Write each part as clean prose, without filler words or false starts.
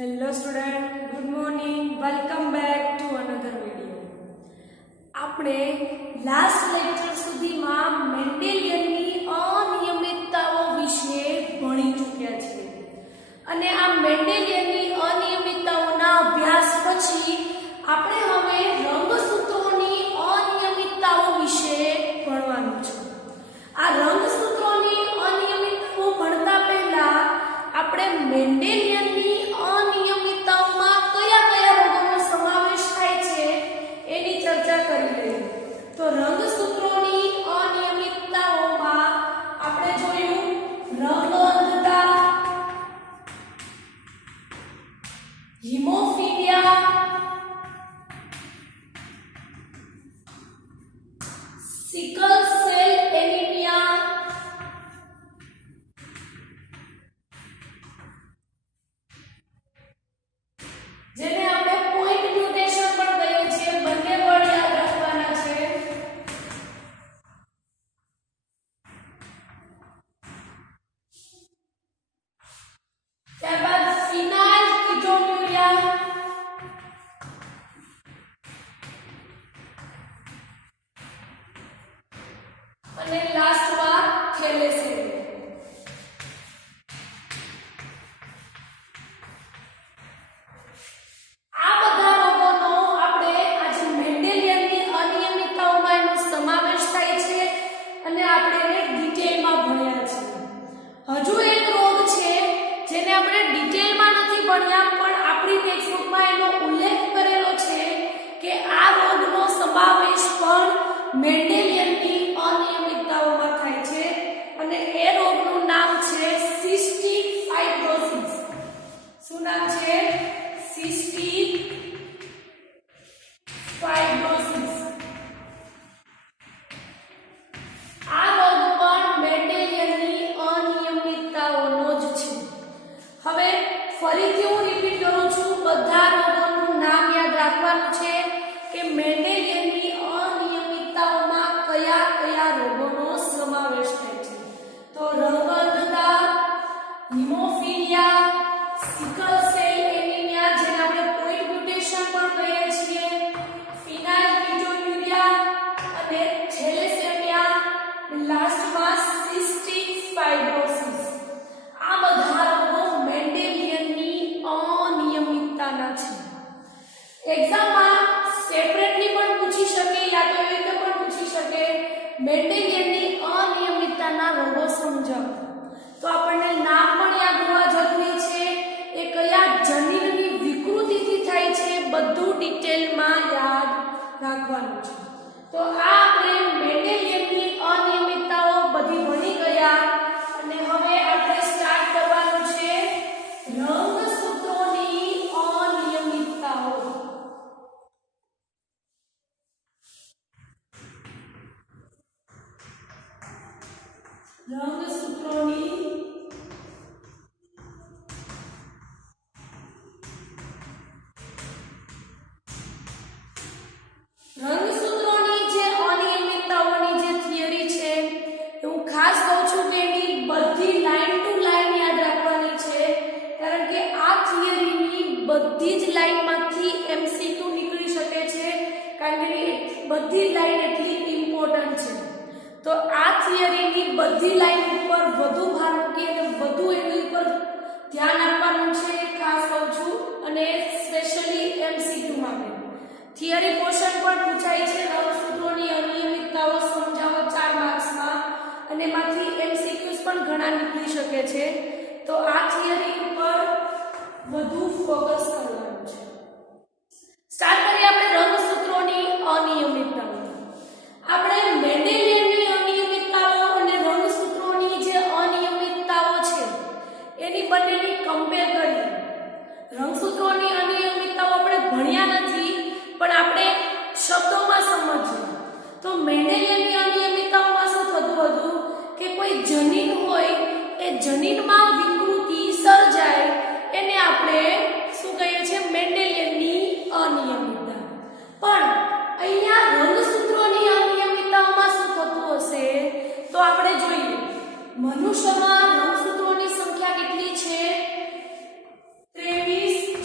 Hello student, good morning. Welcome back to another video. આપણે last lecture સુધીમાં મેન્ડેલિયનની અનિયમિતતાઓ વિશે ભણી ચૂક્યા છીએ અને આ મેન્ડેલિયનની અનિયમિતતાઓના અભ્યાસ પછી આપણે હવે રંગસૂત્રોની અનિયમિતતાઓ વિશે ભણવાનું છે. આ રંગસૂત્રોની અનિયમિતતાઓ ભણતા પહેલા આપણે મેન્ડેલિયનની અનિયમિતતાઓમાં કયા કયા રોગોનો સમાવેશ થાય છે એની ચર્ચા કરી લઈએ. તો રંગસૂત્રોની અનિયમિતતાઓમાં આપણે જોયું રંગ અંધતા, હિમોફિલિયા, સિકલ સેલ એનિમિયા, જેને આપણે પોઈન્ટ મ્યુટેશન પણ કહીએ છીએ. બંને વર્ડ યાદ રાખવાના છે. ત્યારબાદ ફિનાઇલ કીટોન્યુરિયા, અને લાસ્ટમાં થેલેસેમિયા. આ બધા રોગોનો આપણે આજે મેન્ડેલિયનની અનિયમિતતાઓમાં એનો સમાવેશ થાય છે અને આપણે એને ડિટેલમાં ભણ્યા છે. હજુ એક રોગ છે જેને આપણે ડિટેલમાં નથી ભણ્યા પણ આપણી ટેક્સ્ટબુકમાં એનો ઉલ્લેખ કરેલો છે કે આ રોગનો સમાવેશ પણ મેન્ડેલિયનની અનિયમિતતાઓમાં થાય છે અને એ રોગનું નામ છે સિસ્ટિક ફાઇબ્રોસિસ. શું નામ છે? Cystic fibrosis. આ રોગ પણ મેન્ડેલિયનની અનિયમિતતાઓનો જ છે. હવે ફરીથી હું રિપીટ કરું છું, બધા રોગોનું નામ યાદ રાખવાનું છે કે મેન્ડેલિયનની અનિયમિતતાઓમાં કયા કયા રોગોનો સમાવેશ થાય છે. તો રંગ અંધતા, હિમોફિલિયા, સિકલ સેલ એનિમિયા જેને આપણે પોઈન્ટ મ્યુટેશન પણ કહીએ છીએ, ફિનાઇલ કીટોન્યુરિયા અને થેલેસેમિયા, લાસ્ટમાં સિસ્ટિક ફાઇબ્રોસિસ. આ બધા રોગો મેન્ડેલિયનની અનિયમિતતાના છે. એક્ઝામમાં સેપરેટલી પણ પૂછી શકે યા તો એવી રીતે પણ પૂછી શકે મેન્ડેલિયનની અનિયમિતતાના રોગો સમજાવો. તો આપણને નામ પણ યાદ હોવા જરૂરી છે. એ કયા જનીનની વિકૃતિથી થાય છે બધું ડિટેલમાં યાદ રાખવાનું છે. તો આ આપણે મેન્ડેલિયનની અનિયમિતતાઓ બધી ભણી ગયા અને હવે આપણે સ્ટાર્ટ કરવાનું છે રંગસૂત્રોની અનિયમિતતાઓ. રંગસૂત્રોની રંગસૂત્રોની જે અનિયમિતતાઓની જે થિયરી છે હું ખાસ કહું છું કે એની બધી લાઈન ટુ લાઈન યાદ રાખવાની છે કારણ કે આ થિયરીની બધી જ લાઈનમાંથી એમસીક્યુ નીકળી શકે છે કારણ કે બધી લાઈન એટલી ઇમ્પોર્ટન્ટ છે. તો આ થિયરીની બધી લાઈન ઉપર વધુ ભાર મૂકી અને વધુ એની ઉપર ધ્યાન આપવાનું છે ખાસ કહું છું અને સ્પેશિયલી એમસીક્યુ માટે. થિયરી પોર્શન પણ પૂછાય છે રંગસૂત્રોની અનિયમિતતાઓ સમજાવો 4 માર્ક્સમાં અને એમાંથી એમસીક્યુઝ પણ ઘણા નીકળી શકે છે. તો આ થિયરી ઉપર વધુ ફોકસ કરવાનું છે. સ્ટાર્ટ કરીએ આપણે રંગસૂત્રોની અનિયમિતતાઓ. આપણે મેન્ડેલિયનની અનિયમિતતાઓ અને રંગસૂત્રોની જે અનિયમિતતાઓ છે એની બંનેની કમ્પેર કરીએ. રંગસૂત્રોની અનિયમિતતાઓ આપણે ભણ્યા નથી પણ આપણે શબ્દોમાં સમજીએ. તો મેન્ડેલિયનની અનિયમિતતાઓમાં શું થતું હતું કે કોઈ જનીન હોય એ જનીનમાં વિકૃતિ સર્જાય એને આપણે શું કહીએ છીએ? મેન્ડેલિયનની અનિયમિતતા. પણ અહીંયા રંગસૂત્રોની અનિયમિતતાઓમાં શું થતું હશે તો આપણે જોઈએ. મનુષ્યમાં રંગસૂત્રોની સંખ્યા કેટલી છે? 23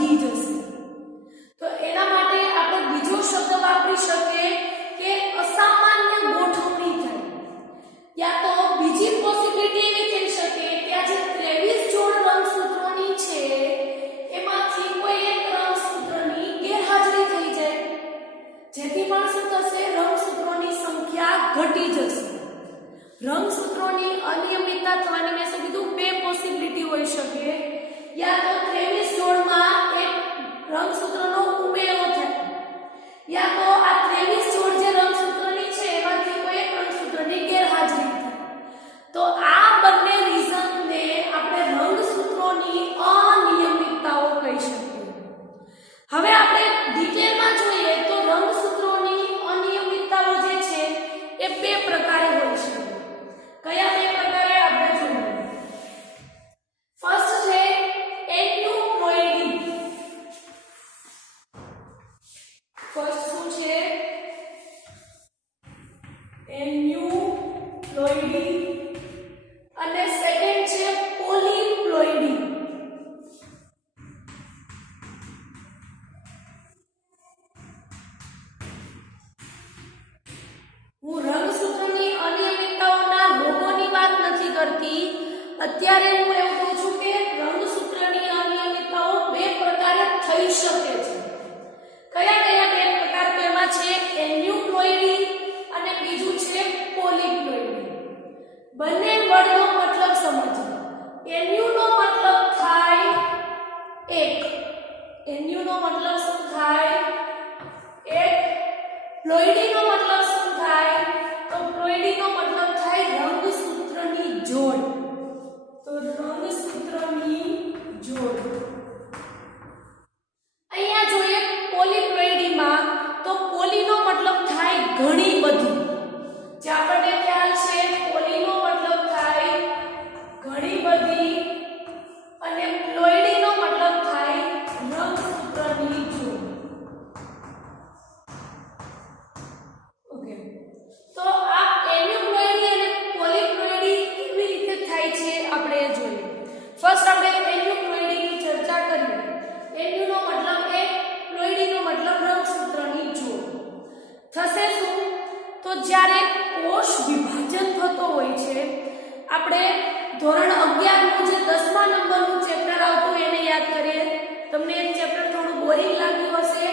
વધી જશે. તો એના માટે આપણે બીજો શબ્દ વાપરી શકીએ કે અસામાન્ય ગોઠવણી થાય. યા તો બીજી પોસિબિલિટી એવી થઈ શકે કે આ જે 23 જોડ રંગસૂત્રોની છે એમાંથી કોઈ એક રંગસૂત્રની ગેરહાજરી થઈ જાય, જેથી પણ શું થશે, રંગસૂત્રોની સંખ્યા ઘટી જશે. રંગસૂત્રોની અનિયમિતતા થવાની મેં શું કીધું, બે પોસિબિલિટી હોઈ શકે. યા તો 23 જોડમાં એક રંગસૂત્રનો ઉમેરો થાય, યા તો આ 23 જોડ જે રંગસૂત્રની છે એમાંથી કોઈ એક રંગસૂત્રની ગેરહાજરી થાય. તો આ બંને રીઝનને આપણે રંગસૂત્રોની અનિયમિતતાઓ કહી શકીએ. હવે આપણે ડિટેલમાં જોઈએ તો રંગસૂત્રોની અનિયમિતતાઓ જે છે એ બે પ્રકારે હોય છે. કયા બે પ્રકારે આપણે જોઈએ? ફર્સ્ટ છે એન્યુપ્લોઇડી. ફર્સ્ટ શું છે? એન્યુપ્લોઇડી. અને સેકન્ડ છે પોલીપ્લોઇડી. હું રંગસૂત્રની અનિયમિતતાઓના રોગોની વાત નથી કરતી. અત્યારે હું એવું કહું છું કે રંગસૂત્રની અનિયમિતતાઓ બે પ્રકારે થઈ શકે છે. કયા કયા બે પ્રકાર? તો એમાં છે એન્યુપ્લોઇડી અને બીજું છે પોલીપ્લોઇડી. બંને વર્ડનો મતલબ સમજો. એન્યુનો મતલબ થાય એક. એન્યુનો મતલબ શું થાય? એક. પ્લોઇડીનો મતલબ શું થાય? તો પ્લોઇડીનો મતલબ થાય રંગસૂત્રની જોડ. તો રંગસૂત્રની જોડ. અહીંયા જોઈએ પોલીપ્લોઇડીમાં તો પોલીનો મતલબ થાય ઘણી બધી. જે આપણને ખ્યાલ છે પોલીનો મતલબ થાય ઘણી બધી અને પ્લોઇડીનો મતલબ થાય રંગસૂત્રની જોડ. ઓકે, તો આ એન્યુપ્લોઇડી અને પોલીપ્લોઇડી કેવી રીતે થાય છે આપણે જોઈએ. ફર્સ્ટ આપણે એન્યુપ્લોઇડીની ચર્ચા કરીએ. એન્યુનો મતલબ એક, પ્લોઇડીનો મતલબ રંગસૂત્રની જોડ. થશે શું? તો જ્યારે કોષ વિભાજન થતો હોય છે, આપણે ધોરણ 11 નું જે 10મા નંબરનું ચેપ્ટર આવતું એને યાદ કરીએ. તમને એ ચેપ્ટર થોડું બોરિંગ લાગ્યું હશે,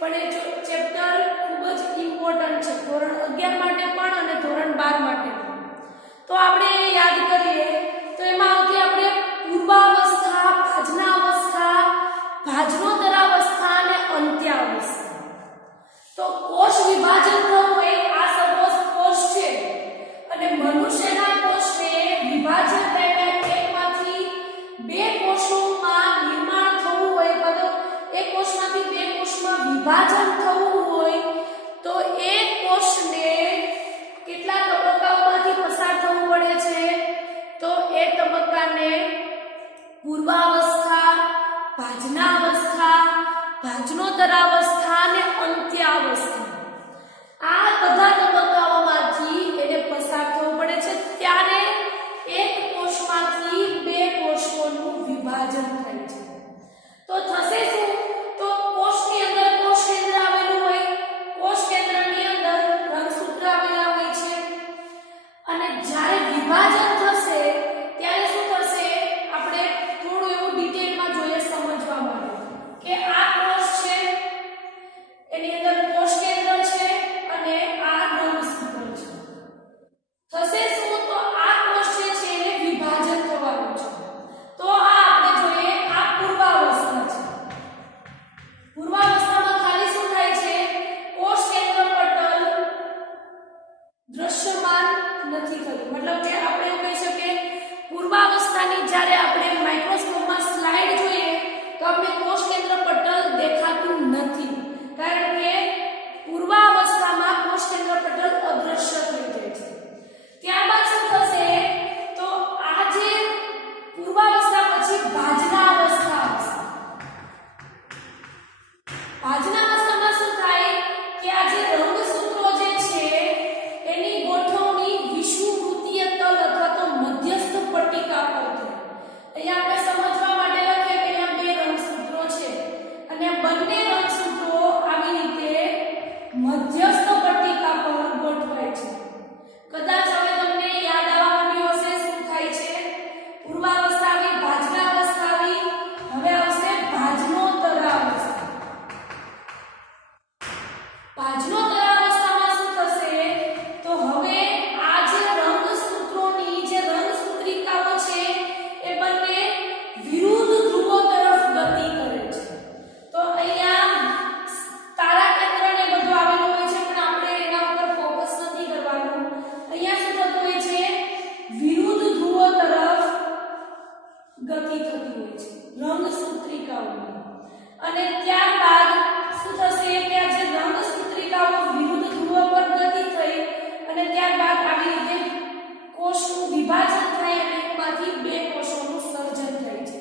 પણ એ ચેપ્ટર ખૂબ જ ઇમ્પોર્ટન્ટ છે ધોરણ 11 માટે પણ અને ધોરણ 12 માટે પણ. તો આપણે એને યાદ કરીએ તો એમાં આવતી આપણે પૂર્વાવસ્થા, ભાજનાવસ્થા, ભાજનોત્તરાવસ્થા અને અંત્યાવસ્થા. તો કોષ વિભાજન થવું હોય, આ સપોઝ કોષ છે અને મનુષ્યના કોષને વિભાજન દરમિયાન એકમાંથી બે કોષોમાં નિર્માણ થવું હોય, અથવા એક કોષમાંથી બે કોષમાં વિભાજન થવું હોય તો એ કોષને કેટલા તબક્કાઓમાંથી પસાર થવું પડે છે? તો એ તબક્કાને પૂર્વાવસ્થા, ભાજનાવસ્થા, ભાજનોત્તરાવસ્થા અને અંત્યાવસ્થા, આ બધા તબક્કાઓમાંથી એને પસાર થવું પડે છે. ત્યારે એક કોષમાંથી બે કોષોનું વિભાજન થાય છે. તો થશે શું? તો કોષની અંદર કોષ કેન્દ્ર આવેલું હોય, કોષ કેન્દ્રની અંદર રંગસૂત્ર આવેલા હોય છે અને જ્યારે વિભાજન થશે ત્યારે શું થશે? આપણે થોડું એવું ડિટેલમાં જોઈએ સમજવા માટે કે આ કોષ છે, એની અંદર કોષ કેન્દ્ર છે અને આ રંગસૂત્ર છે. થશે શું? તો આ કોષ છે એને વિભાજન થવાનું છે. તો આ આપણે જોઈએ આ પૂર્વાવસ્થા છે. પૂર્વાવસ્થામાં ખાલી શું થાય છે? કોષ કેન્દ્ર પટલ દ્રશ્યમાન નથી થતું. મતલબ કે આપણે એવું કહી શકીએ પૂર્વાવસ્થાની જ્યારે આપણે માઇક્રોસ્કોપમાં સ્લાઇડ જોઈએ તો આપણે કોષ કેન્દ્ર પટલ દેખાતું નથી, કારણ કે પૂર્વાવસ્થામાં કોષ કેન્દ્ર પટલ અદૃશ્ય થઈ જાય છે. ત્યારબાદ શું થશે? તો આ જે પૂર્વાવસ્થા પછી ભાજનાવસ્થા આવશે. ભાજનાવસ્થામાં શું થાય કે આ જે રંગસૂત્રો જે છે એની ગોઠવણી વિષુવવૃત્તીય તલ અથવા તો મધ્યસ્થ પટ્ટિકા પર થાય. અહીંયા આપણે સમજવા માટે લખીએ કે અહીંયા બે રંગસૂત્રો છે. વિભાજન થાય અને એકમાંથી બે કોષોનું સર્જન થાય છે.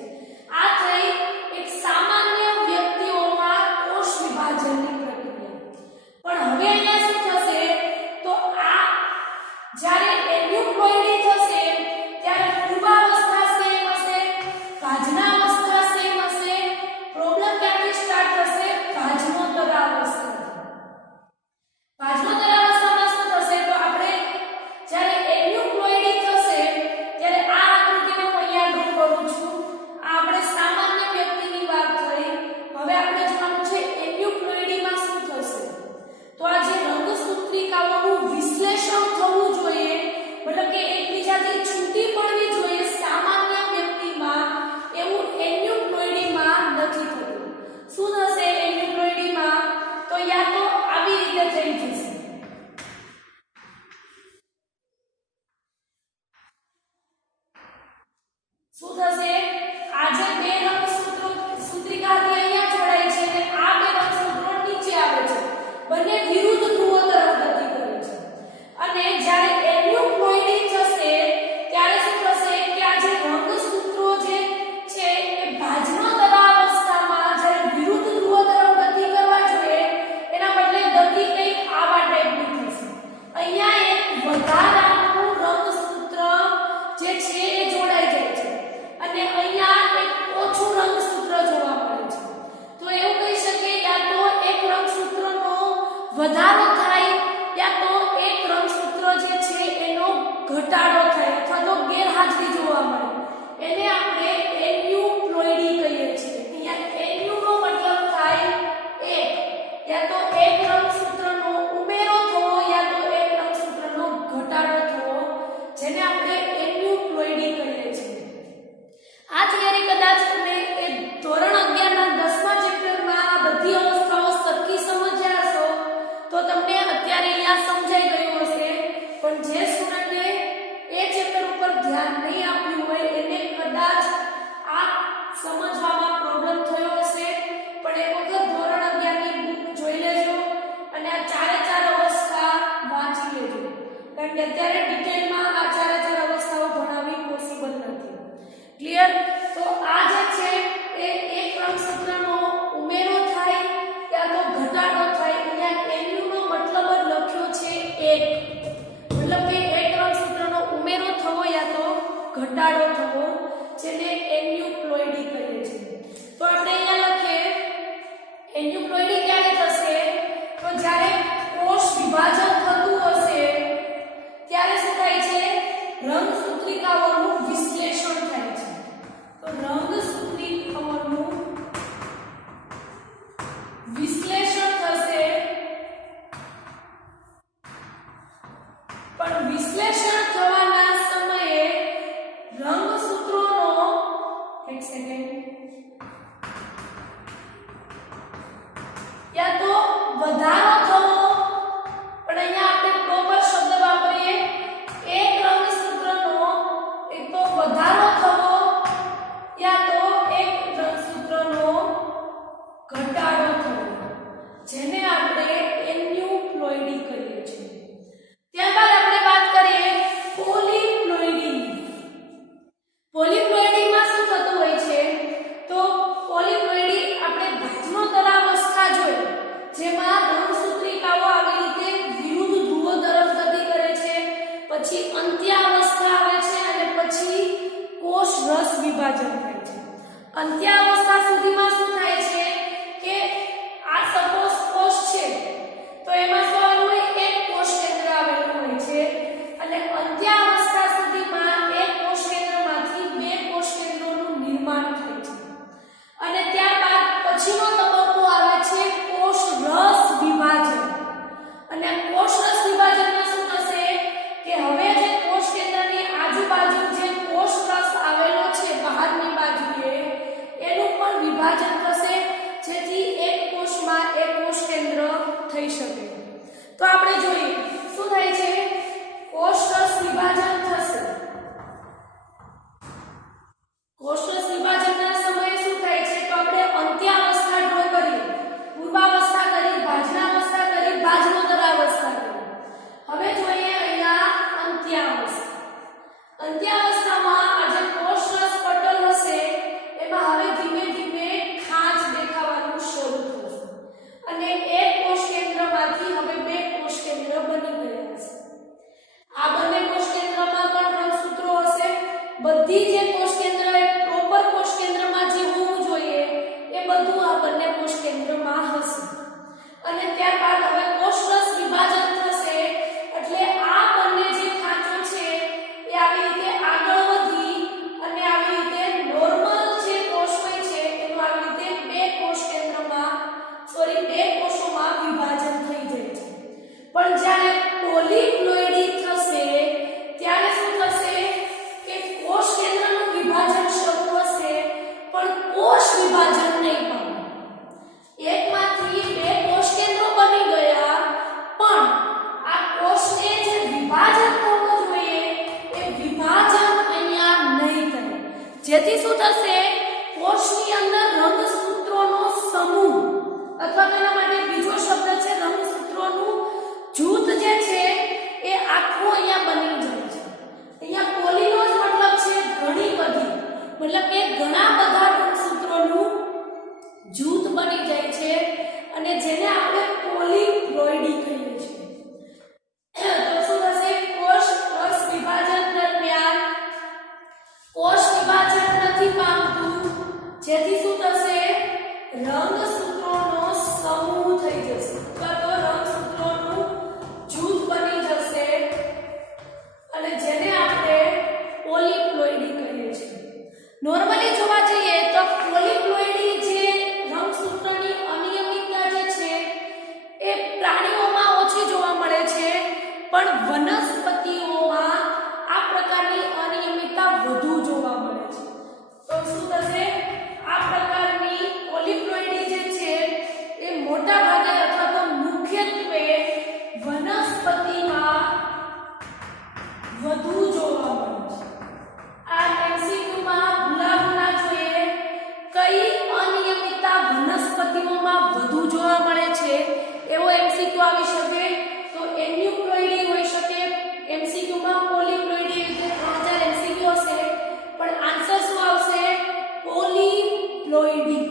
આ થઈ એક સામાન્ય વ્યક્તિઓમાં કોષ વિભાજનની પ્રક્રિયા. પણ હવે અહીંયા શું થશે તો આ જ્યારે એન્યુપ્લોઇડી થશે ત્યારે પૂર્વાવસ્થા સેમ હશે, ભાજનાવસ્થા સેમ હશે. પ્રોબ્લેમ ક્યાંથી સ્ટાર્ટ થશે? ભાજનોત્તર અવસ્થાથી. ભાજનોત્તર અવસ્થામાં શું થશે તો આપણે જ્યારે એન્યુપ્લોઇડી થશે ત્યારે આ આકૃતિને હું અહીંયા ડ્રો કરું છું. આ આપણે સામાન્ય વ્યક્તિની વાત કરી. હવે આપણે જોવાનું છે એન્યુપ્લોઇડીમાં શું થશે. તો આ જે રંગસૂત્રિકાઓનું વિશ્લેષણ થવું જોઈએ, મતલબ કે એકબીજાથી છૂટી પડવી જોઈએ સામાન્ય વ્યક્તિમાં, એવું એન્યુપ્લોઇડીમાં નથી થતું. શું થશે એન્યુપ્લોઇડીમાં? તો યા તો આવી રીતે થઈ જશે. શું થશે? આ જે બે રંગસૂત્રિકાથી અહીંયા જોડાય છે અને આ બે રંગસૂત્રો નીચે આવે છે, બંને વિરુદ્ધ ધ્રુવો તરફ ગતિ કરે છે. અને જ્યારે એન્યુપ્લોઇડી થશે ત્યારે શું થશે કે આ જે રંગસૂત્રો જે છે એ ભાજનોત્તર અવસ્થામાં જ્યારે વિરુદ્ધ ધ્રુવો તરફ ગતિ કરવા જોઈએ એના બદલે ગતિ કંઈક આવા ટાઈપની થશે. અહીંયા એક વધારાનું રંગસૂત્ર જે છે એ જોડાઈ જાય છે અને અહીંયા એક ઓછું રંગસૂત્ર જોવા મળે છે. તો એવું કહી શકીએ યા તો એક રંગસૂત્રનો વધારો થાય યા તો એક રંગસૂત્ર જે છે એનો ઘટાડો થાય અથવા તો ગેરહાજરી જોવા મળે. એને આપણે એન્યુપ્લોઇડી કહીએ છીએ. અહીંયા એન્યુનો મતલબ થાય એક, યા તો એક રંગસૂત્રનો ઉમેરો થવો યા તો એક રંગસૂત્રનો ઘટાડો થવો, જેને આપણે એન્યુપ્લોઇડી કહીએ છીએ. આ થિયરી કદાચ તમે એ ધોરણ 11 ના 10મા ચેપ્ટરમાં આ બધી અવસ્થાઓ સરખી સમજ્યા હશો તો તમને અત્યારે અહીંયા સમજાઈ ગયું હશે. પણ જે સ્ટુડન્ટે એ ચેપ્ટર ઉપર ધ્યાન નહીં આપ્યું હોય એને કદાચ આ સમજવામાં પ્રોબ્લેમ થયો હશે. પણ એક વખત ધોરણ 11 ની બુક જોઈ લેજો અને આ ચારે ચાર અવસ્થા વાંચી લેજો, કારણ કે અત્યારે ડિટેલમાં આ ચારે ચાર અવસ્થાઓ ભણાવવી પોસિબલ નથી. ક્લિયર? તો આ જે છે એ એક રંગસૂત્રનો ઉમેરો થાય યા તો ઘટાડો થાય. અહીંયા એન્યુનો મતલબ જ લખ્યો છે એક, મતલબ કે એક રંગસૂત્રનો ઉમેરો થવો યા તો ઘટાડો થવો, જેને એન્યુપ્લોઇડી કહીએ છીએ. તો આપણે અહીંયા લખીએ એન્યુપ્લોઇડી ક્યારે થશે તો જ્યારે કોષ વિભાજન થતું હશે ત્યારે શું થાય છે? રંગસૂત્રિકાઓનું વિશ્લેષણ થાય છે. તો રંગસૂત્રિકાઓનું વિશ્લેષણ થશે, પણ વિશ્લેષણ થવાના સમયે રંગસૂત્રોનો એક સેકન્ડ યા તો વધારો થવો, પણ અહીંયા આપણે પ્રોપર શબ્દ વાપરીએ એક રંગસૂત્રનો એક તો વધારો થવો યા તો એક રંગસૂત્રનો ઘટાડો થવો, જેને આપણે એન્યુપ્લોઇડી કહીએ છીએ. ત્યારબાદ આપણે વાત કરીએ પોલિપ્લોઇડી. પોલિપ્લોઇડીમાં શું થતું હોય છે તો પોલિપ્લોઇડી આપણે ભાજનોત્તર અવસ્થા જોઈ, જેમાં રંગસૂત્રિકાઓ આવી રીતે વિરુદ્ધ ધ્રુવો તરફ ગતિ કરે છે. પછી અંત્યાવસ્થા આવે છે અને પછી કોષ રસ વિભાજન થાય છે. અંત્યાવસ્થા સુધીમાં શું થાય છે કે આ સપોઝ કોષ છે તો એમાં શું આવેલું હોય? એક કોષ કેન્દ્ર આવેલું હોય છે અને અંત્યાવસ્થા સુધીમાં એક કોષ કેન્દ્રમાંથી બે કોષ કેન્દ્રોનું નિર્માણ થાય છે. અને ત્યારબાદ પછીનો તબક્કો આવે છે કોષ રસ વિભાજન. અને કોષ રસ વિભાજનમાં શું થશે કે હવે જે કોષ કેન્દ્રની આજુબાજુ જે કોષ રસ આવેલો છે બહારની બાજુએ એનું પણ વિભાજન થશે જેથી શું થશે, કોષની અંદર રંગસૂત્રોનો સમૂહ અથવા તેના માટે બીજો શબ્દ છે રંગસૂત્રોનું જૂથ જે છે એ આખું અહીંયા બની જાય છે. અહીંયા પોલીનો જ મતલબ છે ઘણી બધી, મતલબ કે ઘણા બધા રંગસૂત્રોનું જૂથ બની જાય છે અને જેને આપણે પોલીપ્લોઇડી કહીએ છીએ. તો શું થશે, કોષ વિભાજન દરમિયાન કોષ વિભાજન નથી પામતું, જેથી શું થશે, રંગસૂત્રોનો સમૂહ થઈ જશે અથવા તો રંગસૂત્રોનું જૂથ બની જશે અને જેને આપણે પોલીપ્લોઇડી કહીએ છીએ. નોર્મલી જોવા જઈએ તો પોલીપ્લોઇડી જે રંગસૂત્રની અનિયમિતતા જે છે એ પ્રાણીઓમાં ઓછી જોવા મળે છે, પણ વનસ્પતિઓમાં આ પ્રકારની અનિયમિતતા વધુ જોવા મળે છે. તો શું થશે, આ પ્રકારની પોલીપ્લોઇડી જે છે એ મોટા ભાગે અથવા તો મુખ્યત્વે વનસ્પતિમાં વધુ જોવા મળે છે. આ એમસીક્યુમાં ભૂલાવું ના જોઈએ, કઈ અનિયમિતતા વનસ્પતિઓમાં વધુ જોવા મળે છે એવો એમસીક્યુ આવી શકે. તો એન્યુપ્લોઇડી હોઈ શકે, એમસીક્યુમાં પોલીપ્લોઇડી, એટલે 3-4 એમસીક્યુ હશે, પણ આન્સર શું આવશે, પોલીપ્લોઇડી.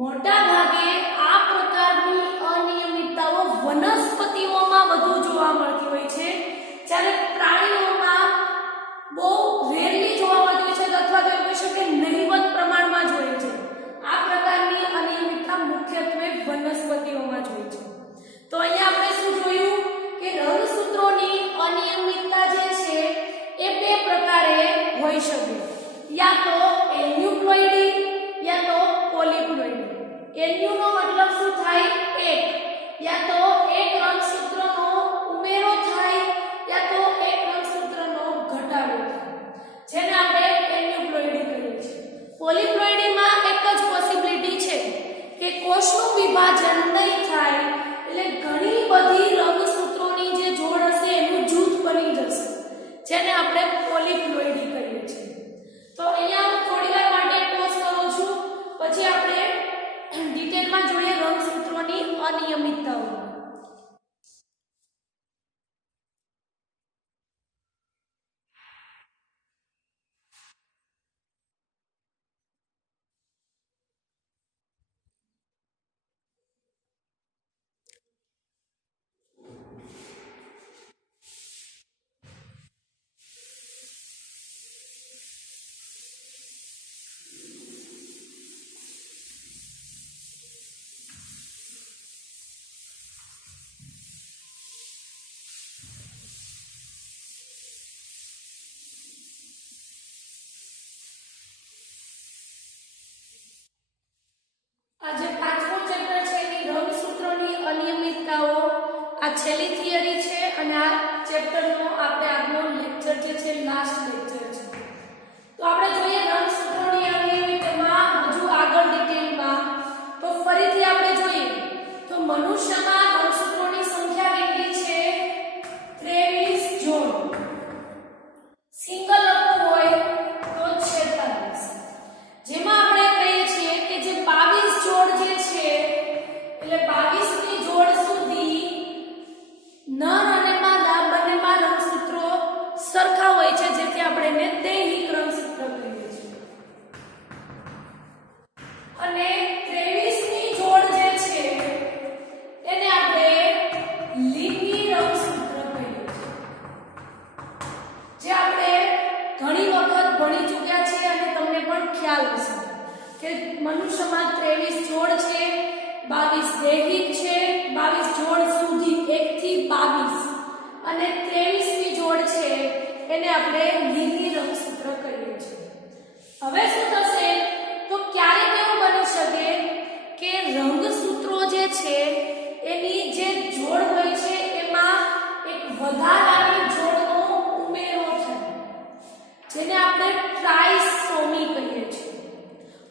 મોટા ભાગે આ પ્રકારની અનિયમિતતાઓ વનસ્પતિઓમાં વધુ જોવા મળતી હોય છે, જ્યારે પ્રાણીઓમાં બહુ રેરલી જોવા મળતી છે અથવા તો કહી શકે નહિવત પ્રમાણમાં જોઈએ છે. આ પ્રકારની અનિયમિતતા મુખ્યત્વે વનસ્પતિઓમાં જોઈએ છે. તો અહીંયા આપણે શું જોયું કે રંગસૂત્રોની અનિયમિતતા જે છે એ બે પ્રકારે હોઈ શકે, યા તો એન્યુપ્લોઇડી યા તો પોલીપ્લોઇડી. એન્યુનો મતલબ શું થાય, એક, યા તો એક રંગસૂત્રનો ઉમેરો થાય યા તો એક રંગસૂત્રનો ઘટાડો થાય, જેને આપણે એન્યુપ્લોઇડી કહીએ છીએ. પોલીપ્લોઇડીમાં એક જ પોસિબિલિટી છે કે કોષનું વિભાજન નહીં થાય, એટલે ઘણી બધી રંગસૂત્રોની જે જોડ હશે એનું જૂથ બની જશે, જેને આપણે પોલીપ્લોઇડી કહીએ છીએ. તો અહીંયા હું થોડી વાર માટે પોઝ કરું છું, પછી આપણે ડિટેલમાં જોઈએ રંગસૂત્રોની અનિયમિતતાઓ. આ જે પાંચમો ચેપ્ટર છે એની રંગસૂત્રોની અનિયમિતતાઓ આ છેલ્લી થિયરી છે અને આ ચેપ્ટરનો આપણે આજનો લેક્ચર જે છે લાસ્ટ લેક્ચર છે. તો આપણે જોઈએ રંગસૂત્રોની અનિયમિતતામાં હજુ આગળ ડિટેલમાં. તો ફરીથી આપણે જોઈએ તો મનુષ્યમાં રંગસૂત્રોની સંખ્યા કેટલી છે, 23 જોડ. સિંગલ લખવું હોય તો 46, જેમાં આપણે કહીએ છીએ કે જે 22 જોડ જે છે એટલે 22ની જોડ સુધી નર અને માદા બંનેમાં રંગસૂત્રો સરખા હોય છે, જેથી આપણે એને દૈહિક રંગસૂત્ર કહીએ છીએ. અને 23ની જોડ જે છે એને આપણે લિંગી રંગસૂત્ર કહીએ છીએ, જે આપણે ઘણી વખત ભણી ચૂક્યા છીએ અને તમને પણ ખ્યાલ હશે કે મનુષ્યમાં 23 જોડ છે, 22 દૈહિક છે, 22 જોડ સુધી 1 થી 22 અને 23મી જોડ છે એને આપણે લિંગી રંગસૂત્ર કહીએ છીએ. હવે શું થશે, તો ક્યારેક એવું બની શકે કે રંગસૂત્રો જે છે એની જે જોડ હોય છે એમાં એક વધારાની જોડનો ઉમેરો થાય, જેને આપણે ટ્રાઇસોમી કહીએ છીએ.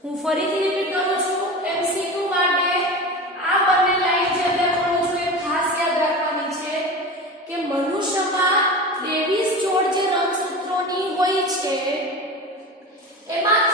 હું ફરીથી રિપીટ કરું છું, એમસીક્યુ માટે આ બંને લાઈન જે આપણે ભણવું છું એ ખાસ યાદ રાખવાની છે કે મનુષ્યમાં 23 જોડ જે રંગસૂત્રોની હોય છે એમાં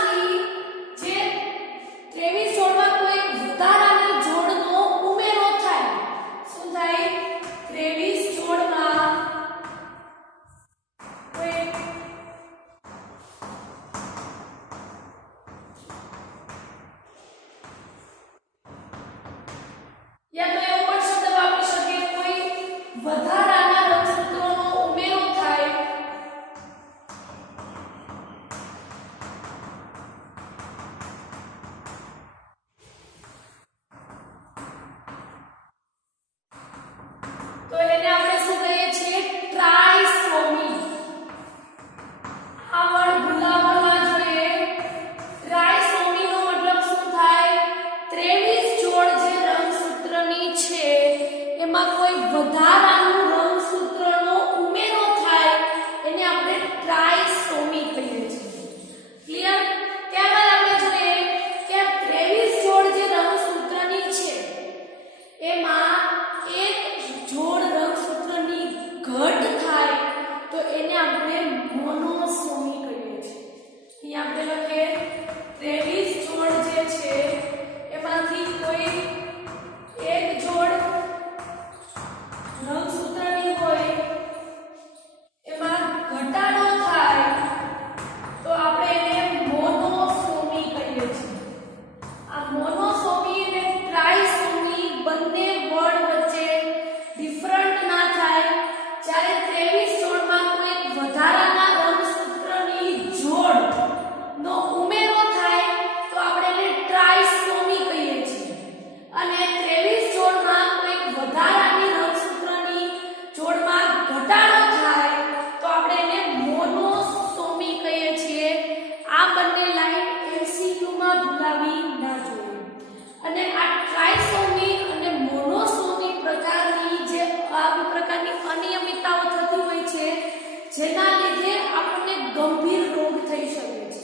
જેના લીધે આપણને ગંભીર રોગ થઈ શકે છે.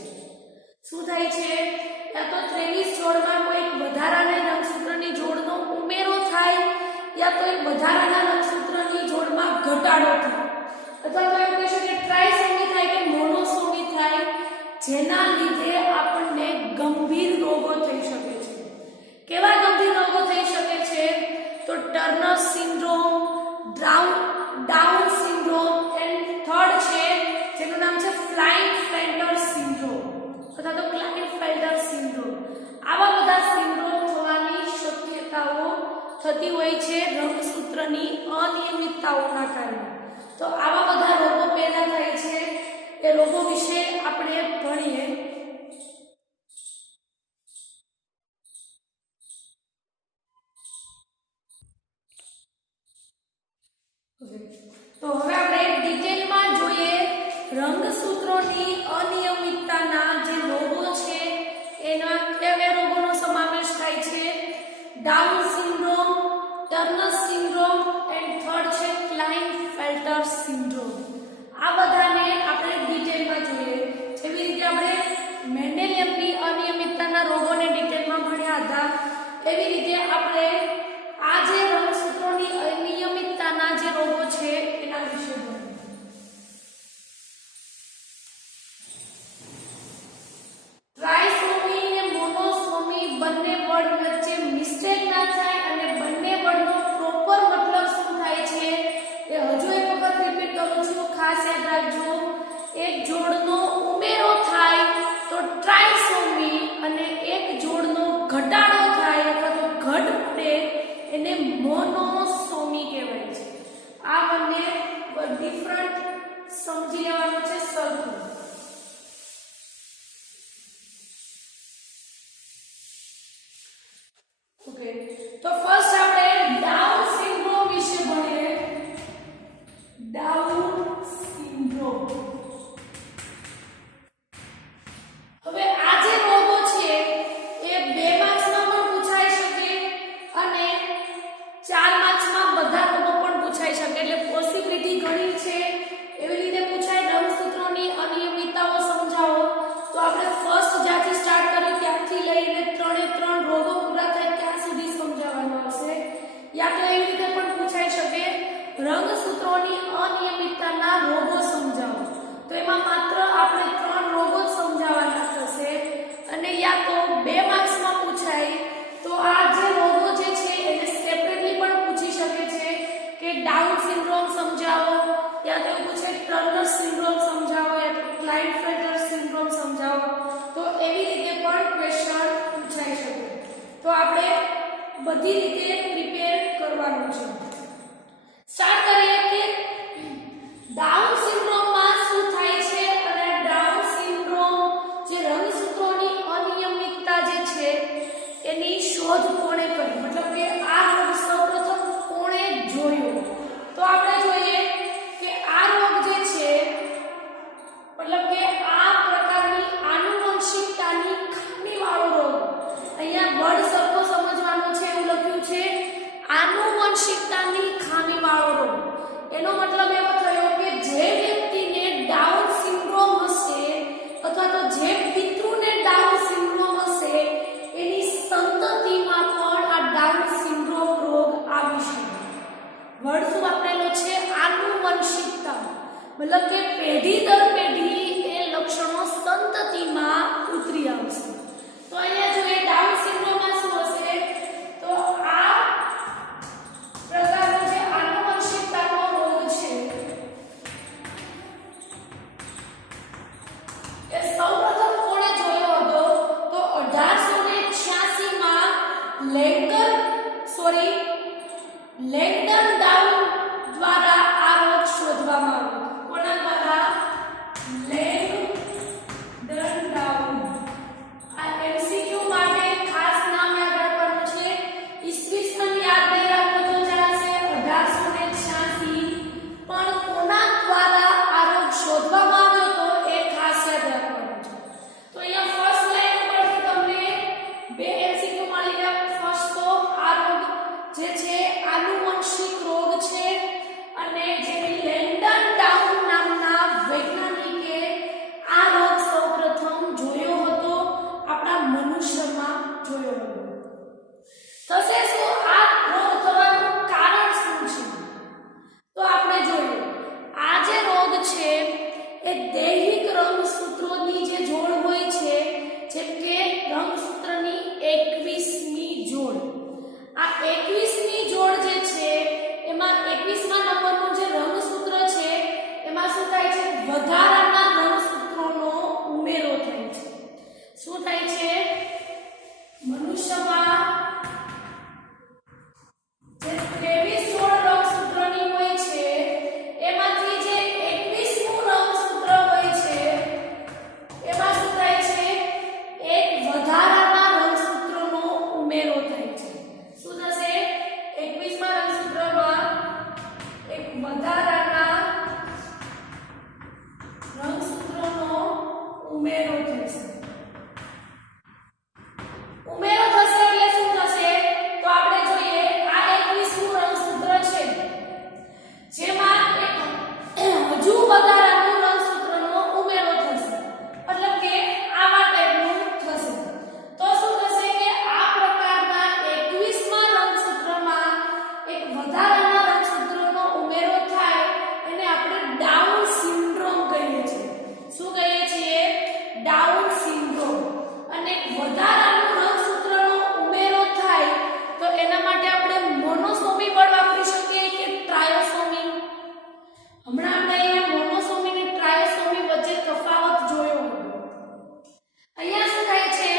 શું થાય છે? યા તો 23 જોડમાં કોઈ વધારાના રંગસૂત્રની જોડનો ઉમેરો થાય, યા તો એક વધારાના રંગસૂત્રની જોડમાં ઘટાડો થાય, અથવા તો એવું કહી શકીએ ટ્રાયસોમી થાય કે મોનોસોમી થાય, જેના લીધે આપણને ગંભીર રોગો થઈ શકે છે. કેવા ગંભીર રોગો થઈ શકે છે? તો Turner syndrome, down syndrome and third છે જેનું નામ છે ક્લાઇનફેલ્ટર સિન્ડ્રોમ અથવા તો ક્લાઇનફેલ્ટર સિન્ડ્રોમ. આવા બધા સિન્ડ્રોમ થવાની શક્યતાઓ થતી હોય છે રંગસૂત્રની અનિયમિતતાઓના કારણે. તો આવા બધા રોગો પેદા થાય છે. એ રોગો વિશે આપણે ભણીએ. તો હવે આપણે ડિટેલમાં જોઈએ રંગસૂત્રોની અનિયમિતતાના જે રોગો છે એના કયા રોગોનો સમાવેશ થાય છે. Down syndrome, Turner syndrome and third છે ક્લાઇનફેલ્ટર સિન્ડ્રોમ. આ બધાને આપણે ડિટેલમાં જોઈએ. જેવી રીતે આપણે મેન્ડેલિયનની અનિયમિતતાના રોગોને ડિટેલમાં ભણ્યા હતા, એવી રીતે આપણે આ જે રંગસૂત્રોની અનિયમિતતાના જે રોગો છે એના વિશે ભણીએ. ટ્રાયસોમી અને મોનોસોમી બંને વર્ડ વચ્ચે મિસ્ટેક ના થાય અને બંને વર્ડનો પ્રોપર મતલબ શું થાય છે એ હજુ એક વખત રિપીટ કરું છું. ખાસ યાદ રાખજો, એક જોડનો ઉમેરો થાય તો ટ્રાયસોમી અને એક જોડનો ઘટાડો થાય અથવા તો ઘટ પડે એને મોનોસોમી કહેવાય છે. આ બંને ડિફરન્ટ સમજી લેવાનું છે સરખું. ઓકે, તો ફર્સ્ટ આપણે ડાઉન સિન્ડ્રોમ વિશે ભણીએ. Down syndrome. હવે આ જે રોગો છે એ 2 માર્ક્સમાં પણ પૂછાઈ શકે અને 4 માર્ક્સમાં બધા રોગો પણ પૂછાઈ શકે, એટલે પોસિબિલિટી ઘણી છે. એવી રીતે પૂછાય રંગસૂત્રોની અનિયમિતતાઓ સમજાવો. તો આપણે ફર્સ્ટ જ્યાંથી સ્ટાર્ટ કર્યું ત્યાંથી લઈને 3 રોગો પૂરા થાય ત્યાં સુધી સમજાવવાનું આવશે. યા તો એવી રીતે પણ પૂછાઈ શકે રંગસૂત્રોની અનિયમિતતાના રોગો સમજાવો. તો એમાં માત્ર આપણે 3 રોગો જ સમજાવવાના થશે. અને યા તો 2 માર્ક્સમાં પૂછાય તો આ જે રોગો જે છે એને સેપરેટલી પણ પૂછી શકે છે કે ડાઉન સિન્ડ્રોમ સમજાવો, યા તો પૂછે ટર્નર સિન્ડ્રોમ સમજાવો, યા તો ક્લાઇનફેલ્ટર સિન્ડ્રોમ સમજાવો. તો એવી રીતે પણ ક્વેશ્ચન પૂછાઈ શકે. તો આપણે બધી રીતે પ્રિપેર કરવાનું છે. સ્ટાર્ટ કરીએ કે ડાઉન સિન્ડ્રોમમાં શું થાય છે અને ડાઉન સિન્ડ્રોમ જે રંગસૂત્રોની અનિયમિતતા જે છે એની શોધ કોણે કરી, મતલબ કે આ રોગ સૌપ્રથમ કોણે જોયો. તો આપણે જોઈએ કે આ રોગ જે છે મતલબ કે આ પ્રકારની આનુવંશિકતાની ખામીવાળો રોગ. અહીંયા વર્ડ સરખો સમજવાનો છે, એવું લખ્યું છે આનુવંશિકતાની ખામીવાળો રોગ. એનો મતલબ એવો થયો કે જે વ્યક્તિને ડાઉન સિન્ડ્રોમ હશે અથવા તો જે પિતૃને ડાઉન સિન્ડ્રોમ હશે એની સંતતિમાં પણ આ ડાઉન સિન્ડ્રોમ રોગ આવી શકે. વર્ડ શું આપેલો છે? આનુવંશિકતા. મતલબ કે પેઢી દર પેઢી એ લક્ષણો સંતતિમાં ઉતરી આવશે. તો અહીંયા જોઈએ ડાઉન સિન્ડ્રોમમાં શું હશે? તો આ પ્રકારનો જે આનુવંશિકતાનો રોગ છે એ સૌપ્રથમ કોણે જોયો હતો? તો 1886 માં લેંગડન ડાઉન દ્વારા આ રોગ શોધવામાં આવ્યો. કોના દ્વારા? લેંગડન ડાઉન. છે એ દૈહિક રંગસૂત્રોની જે જોડ હોય છે, જેમ કે રંગસૂત્રની 21મી જોડ. આ 21મી જોડ જે છે એમાં 21મા નંબરનું જે રંગસૂત્ર છે એમાં શું થાય છે? વધારાના રંગસૂત્રોનો ઉમેરો થાય છે. શું થાય છે? મનુષ્યમાં જે 23 જોડ રંગસૂત્રની હોય છે એમાંથી જે 21મું રંગસૂત્ર હોય છે એમાં શું થાય છે? એક વધારાના રંગસૂત્રનો ઉમેરો થાય છે. શું થશે? 21મા રંગસૂત્રમાં એક વધારાના રંગસૂત્રનો ઉમેરો થશે. ઉમેરો થશે એટલે શું થશે? તો આપણે જોઈએ આ 21મું રંગસૂત્ર છે જેમાં એક હજુ વધારાનું રંગસૂત્રનો ઉમેરો થશે, મતલબ કે આવા ટાઈપનું થશે. તો શું થશે કે આ પ્રકારના 21મા રંગસૂત્રમાં એક વધારાના રંગસૂત્રનો ઉમેરો થાય એને આપણે ડાઉન સિન્ડ્રોમ કહીએ છીએ. શું કહીએ છીએ? Down syndrome. અને વધારાનું રંગસૂત્રનો ઉમેરો થાય તો એના માટે આપણે મોનોસોમી વર્ડ વાપરી શકીએ કે ટ્રાયોસોમી? હમણાં આપણે અહીંયા મોનોસોમી અને ટ્રાયોસોમી વચ્ચે તફાવત જોયો. અહીંયા શું થાય છે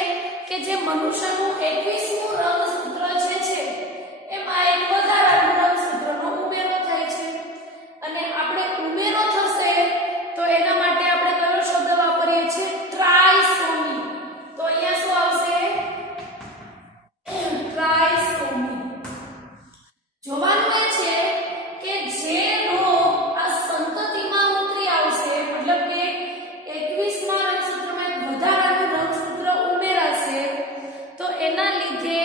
કે જે મનુષ્યનું 21મું રંગસૂત્ર છે એમાં એક વધારાનું રંગસૂત્રનો ઉમેરો થાય છે. અને આપણે ઉમેરો થશે તો એના માટે આપણે કયો શબ્દ વાપરીએ છીએ? ટ્રાયસોમી. તો અહીંયા શું આવશે? ટ્રાયસોમી. જોવાનું એ છે કે જે રોગ આ સંતતિમાં ઉતરી આવશે, મતલબ કે 21મા રંગસૂત્રમાં એક વધારાનું રંગસૂત્ર ઉમેરાશે તો એના લીધે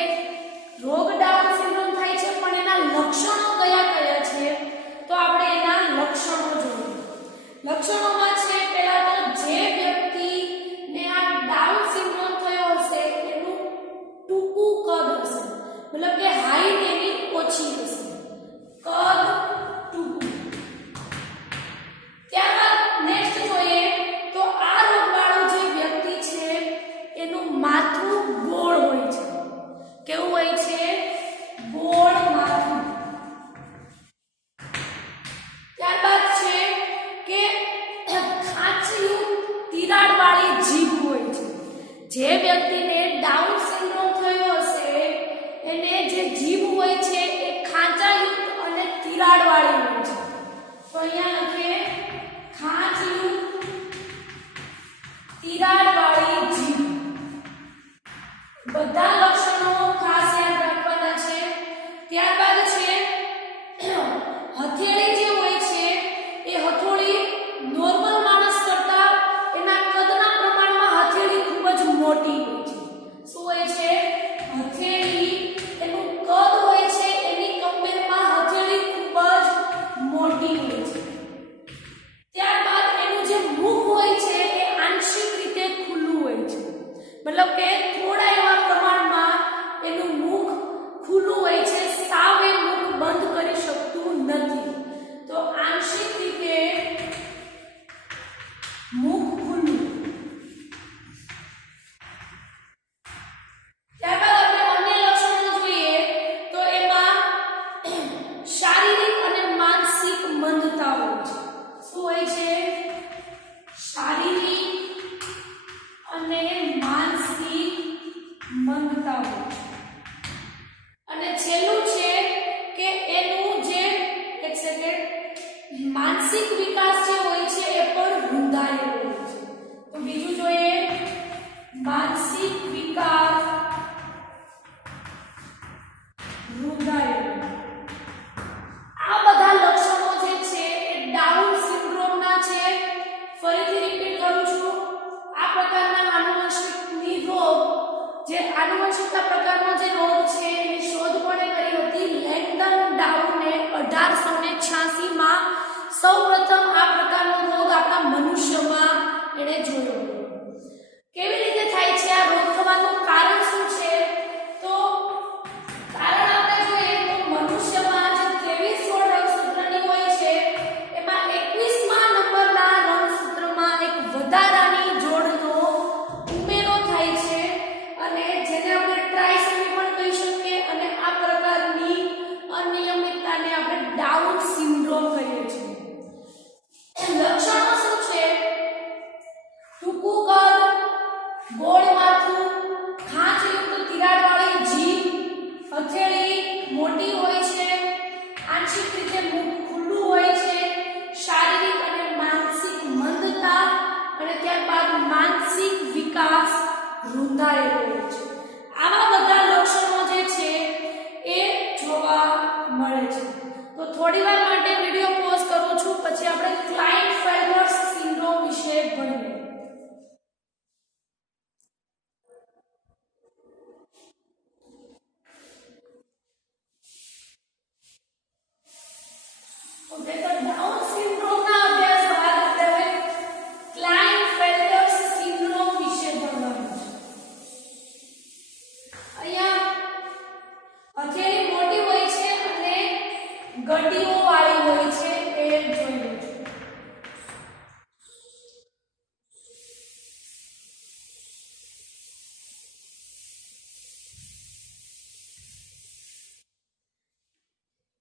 રોગ ડાઉન સિન્ડ્રોમ થાય છે. પણ એના લક્ષણો કયા કયા છે? તો આપણે એના લક્ષણો જોઈએ. લક્ષણોમાં છે પહેલા તો જે વ્યક્તિને આ ડાઉન સિન્ડ્રોમ થયો હશે એનું ટૂંકું કદ હશે, મતલબ કે હાઈટ એની ઓછી હશે, કદ ટૂંકું. ત્યારબાદ નેક્સ્ટ જોઈએ તો આ રોગવાળો જે વ્યક્તિ છે એનું માથું ગોળ હોય છે. કેવું હોય છે? ગોળ માથું. ત્યારબાદ છે કે ખાંચયુક્ત તિરાડવાળી જીભ હોય છે. જે વ્યક્તિને ડાઉન સિન્ડ્રોમ થયો હશે એને જે જીભ હોય છે એ ખાંચાયુક્ત અને તિરાડવાળી હોય છે. તો અહીંયા લખીએ ખાંચયુક્ત તિરાડવાળી જીભ. બધા લક્ષણો ખાસ યાદ રાખવાના છે. ત્યારબાદ છે હથેળી જે હોય છે એ હથોડી નોર્મલ માણસ કરતા એના કદના પ્રમાણમાં હથેળી ખૂબ જ મોટી હોય છે. શું હોય છે? હથેળી એનું કદ હોય છે એની કમ્પેરમાં હથેળી ખૂબ જ મોટી હોય છે. ત્યારબાદ એનું જે મુખ હોય છે એ આંશિક રીતે ખુલ્લું હોય છે, મતલબ કે થોડા એવા પ્રમાણમાં એનું મુખ ખુલ્લું હોય છે, સાવ એ મુખ બંધ કરી શકતું નથી. તો આંશિક રીતે મુખ ખુલ્લું. ત્યારબાદ આપણે અન્ય લક્ષણો જોઈએ તો એમાં શારીરિક અને માનસિક મંદતા હોય છે. શું હોય છે? શારીરિક અને માનસિક મંદતા હોય છે. અને છેલ્લું છે કે એનું જે એક સેકન્ડ માનસિક વિકાસ જે હોય છે એ પણ રૂંધાયેલો હોય છે. તો બીજું જોઈએ માનસિક વિકાસ રૂંધાયેલો. આ બધા લક્ષણો જે છે એ ડાઉન સિન્ડ્રોમના છે. ફરીથી રિપીટ કરું છું, આ પ્રકારના આનુવંશિકની રોગ જે આનુવંશિકતા પ્રકારનો જે રોગ છે એની શોધ કોણે કરી હતી? લેન્ડન ડાઉને 1886માં સૌપ્રથમ આ પ્રકારનો રોગ આપણા મનુષ્યમાં એણે જોયો. કેવી રીતે થાય છે આ રોગ થવાનું કારણ શું છે? તો કારણ આપણે જોઈએ તો મનુષ્યમાં જે 23 જોડ રંગસૂત્રની હોય છે એમાં 21મા નંબરનું રૂંધાયેલો હોય છે. આવા બધા લક્ષણો જે છે એ જોવા મળે છે. તો થોડી વાર માટે વિડિયો પોઝ કરું છું, પછી આપણે ક્લાઇન્ટફેલ્ટર્સ સિન્ડ્રોમ વિશે ભણીએ. ઓકે, તો ડાઉન સિન્ડ્રોમના અભ્યાસ બાદ આપણે ક્લાઇન્ટફેલ્ટર્સ સિન્ડ્રોમ વિશે ભણવાનું છે. અહીંયા હથેળી મોટી હોય છે અને ગંડીઓ વાળી હોય છે, એ જોઈ લો છો.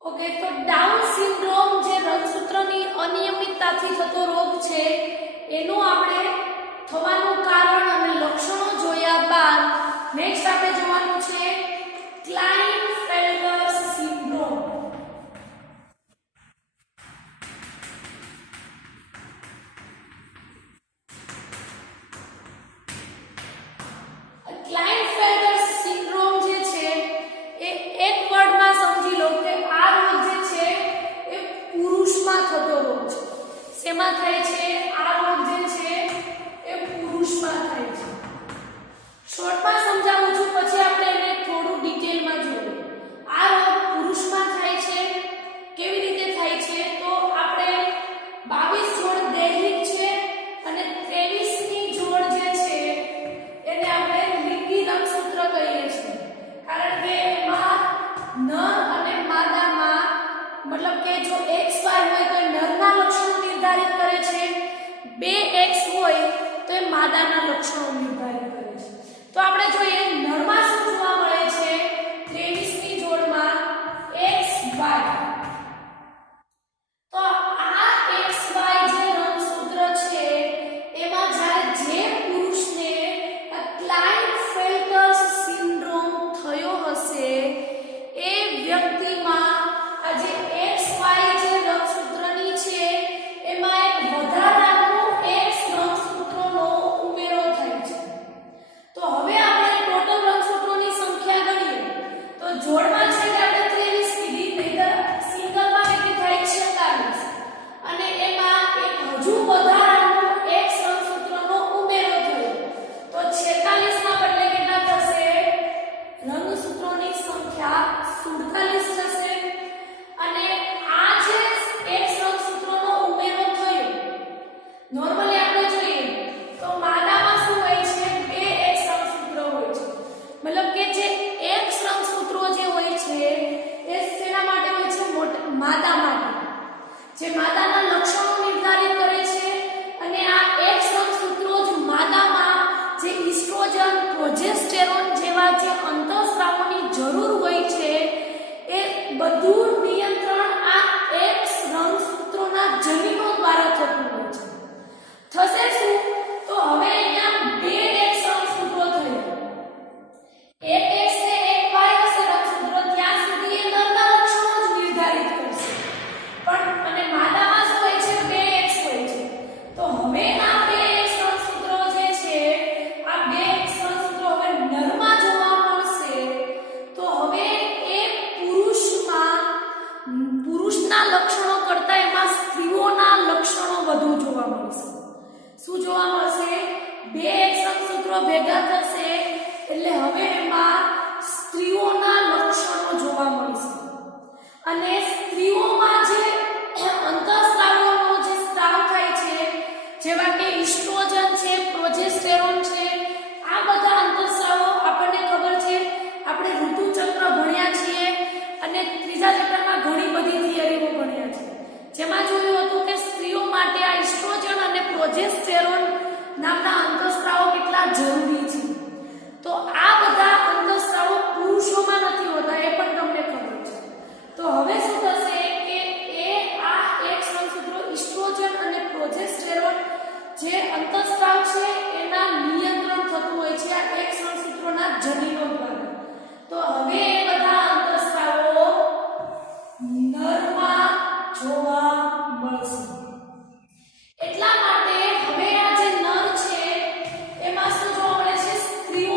ઓકે, તો ડાઉન સિન્ડ્રોમ જે રંગસૂત્રની અનિયમિતતાથી થતો રોગ છે, એનું આપણે થવાનું કારણ અને લક્ષણો જોયા બાદ નેક્સ્ટ આપણે જોવાનું છે ક્લાઇન્ટફેલ્ટર્સ સિન્ડ્રોમ. ક્લાઇન્ટફેલ્ટર્સ સિન્ડ્રોમ જે છે એ એક વર્ડમાં સમજી લો કે આ રોગ જે છે એ પુરુષમાં થતો રોગ છે. શેમાં થાય છે? આ રોગ જે છે એ પુરુષમાં થાય છે. શોર્ટમાં સમજાવું છું, પછી આપણે એને થોડું ડિટેલમાં જોઈએ. આ રોગ પુરુષમાં થાય છે. કેવી રીતે થાય છે? તો આપણે 22 જોડ દૈહિક છે અને 23મી જોડ જે છે એને આપણે લિંગી રંગસૂત્ર કહીએ છીએ. કારણ કે એમાં નર અને માદામાં, મતલબ કે જો XY હોય તો નરના લક્ષણો નિર્ધારિત કરે છે, 2X હોય તો એ માદાના લક્ષણો નિર્ધારિત કરે છે. તો આપણે જોઈએ નરમાં શું જોવા મળે છે? 23મી જોડમાં XY. તો આ XY જે રંગસૂત્ર છે એમાં જ્યારે જે પુરુષને ક્લાઇન્ટફેલ્ટર્સ સિન્ડ્રોમ થયો હશે એ વ્યક્તિમાં આ જે XY જે રંગસૂત્રની છે એમાં એક વધારાનું X રંગસૂત્રનો ઉમેરો થાય છે. તો હવે આપણે ટોટલ રંગસૂત્રોની સંખ્યા ગણીએ તો જોડમાં છે કે આપણે 23 કીધી, નહીતર સિંગલમાં કેટલી થાય? 46. અને એમાં એક હજુ વધારાનું X રંગસૂત્રનો ઉમેરો થયો તો 46 ના બદલે કેટલા થશે? રંગસૂત્રોની સંખ્યા 47 થશે. અને આ જે X રંગસૂત્રનો ઉમેરો થયો, નોર્મલી આપણે જોઈએ તો માદામાં શું હોય છે? 2X રંગસૂત્ર હોય છે. મતલબ કે જે X રંગસૂત્રો જે હોય છે એ શેના માટે હોય છે? માદા માટે, જે માદાના લક્ષણો નિર્ધારિત કરે છે. અને આ X રંગસૂત્રો જ માદામાં જે ઇસ્ટ્રોજન, પ્રોજેસ્ટેરોન જેવા જે અંતઃસ્રાવોની જરૂર હોય છે એ બધું નિયંત્રણ આ X રંગસૂત્રોના જનીનો દ્વારા થતું હોય છે. થશે શું? તો હવે અહીંયા 2X રંગસૂત્રો થયા. એક X ને એક Y હશે રંગસૂત્રો, ત્યાં સુધી એ નરના લક્ષણો જ નિર્ધારિત કરશે. પણ અને માદામાં શું હોય છે? 2X હોય છે. તો હવે આ 2X રંગસૂત્રો જે છે, આ 2X રંગસૂત્રો હવે નરમાં જોવા મળશે. તો હવે એ પુરુષના લક્ષણો કરતા એમાં સ્ત્રીઓના લક્ષણો વધુ જોવા મળશે. શું જોવા મળશે? 2X રંગસૂત્રો ભેગા થશે એટલે હવે એમાં સ્ત્રીઓના લક્ષણો જોવા મળશે. અને સ્ત્રીઓમાં જે અંતઃસ્રાવોનો જે સ્ત્રાવ થાય છે, જેવા કે ઇસ્ટ્રોજન છે, પ્રોજેસ્ટેરોન છે, આ બધા અંતઃસ્રાવો આપણને ખબર છે, આપણે ઋતુચક્ર ભણ્યા છીએ અને ત્રીજા ચક્રમાં ઘણી બધી થિયરીઓ ભણ્યા છે, જેમાં જોયું હતું કે સ્ત્રીઓ માટે આ ઇસ્ટ્રોજન અને પ્રોજેસ્ટેરોન નામના અંતઃસ્રાવો કેટલા જરૂરી છે. તો આ બધા અંતઃસ્રાવો પુરુષોમાં નથી હોતા, એ પણ તમને ખબર છે. તો હવે શું થશે કે એ આ X રંગસૂત્રો ઇસ્ટ્રોજન અને પ્રોજેસ્ટેરોન જે અંતઃસ્રાવ છે એના નિયંત્રણ થતું હોય છે આ X રંગસૂત્રોના જનીનો દ્વારા. તો હવે એ બધા અંતઃસ્રાવો નરમાં જોવા મળશે. એટલા માટે હવે આ જે નર છે એમાં શું જોવા મળે છે? સ્ત્રીઓ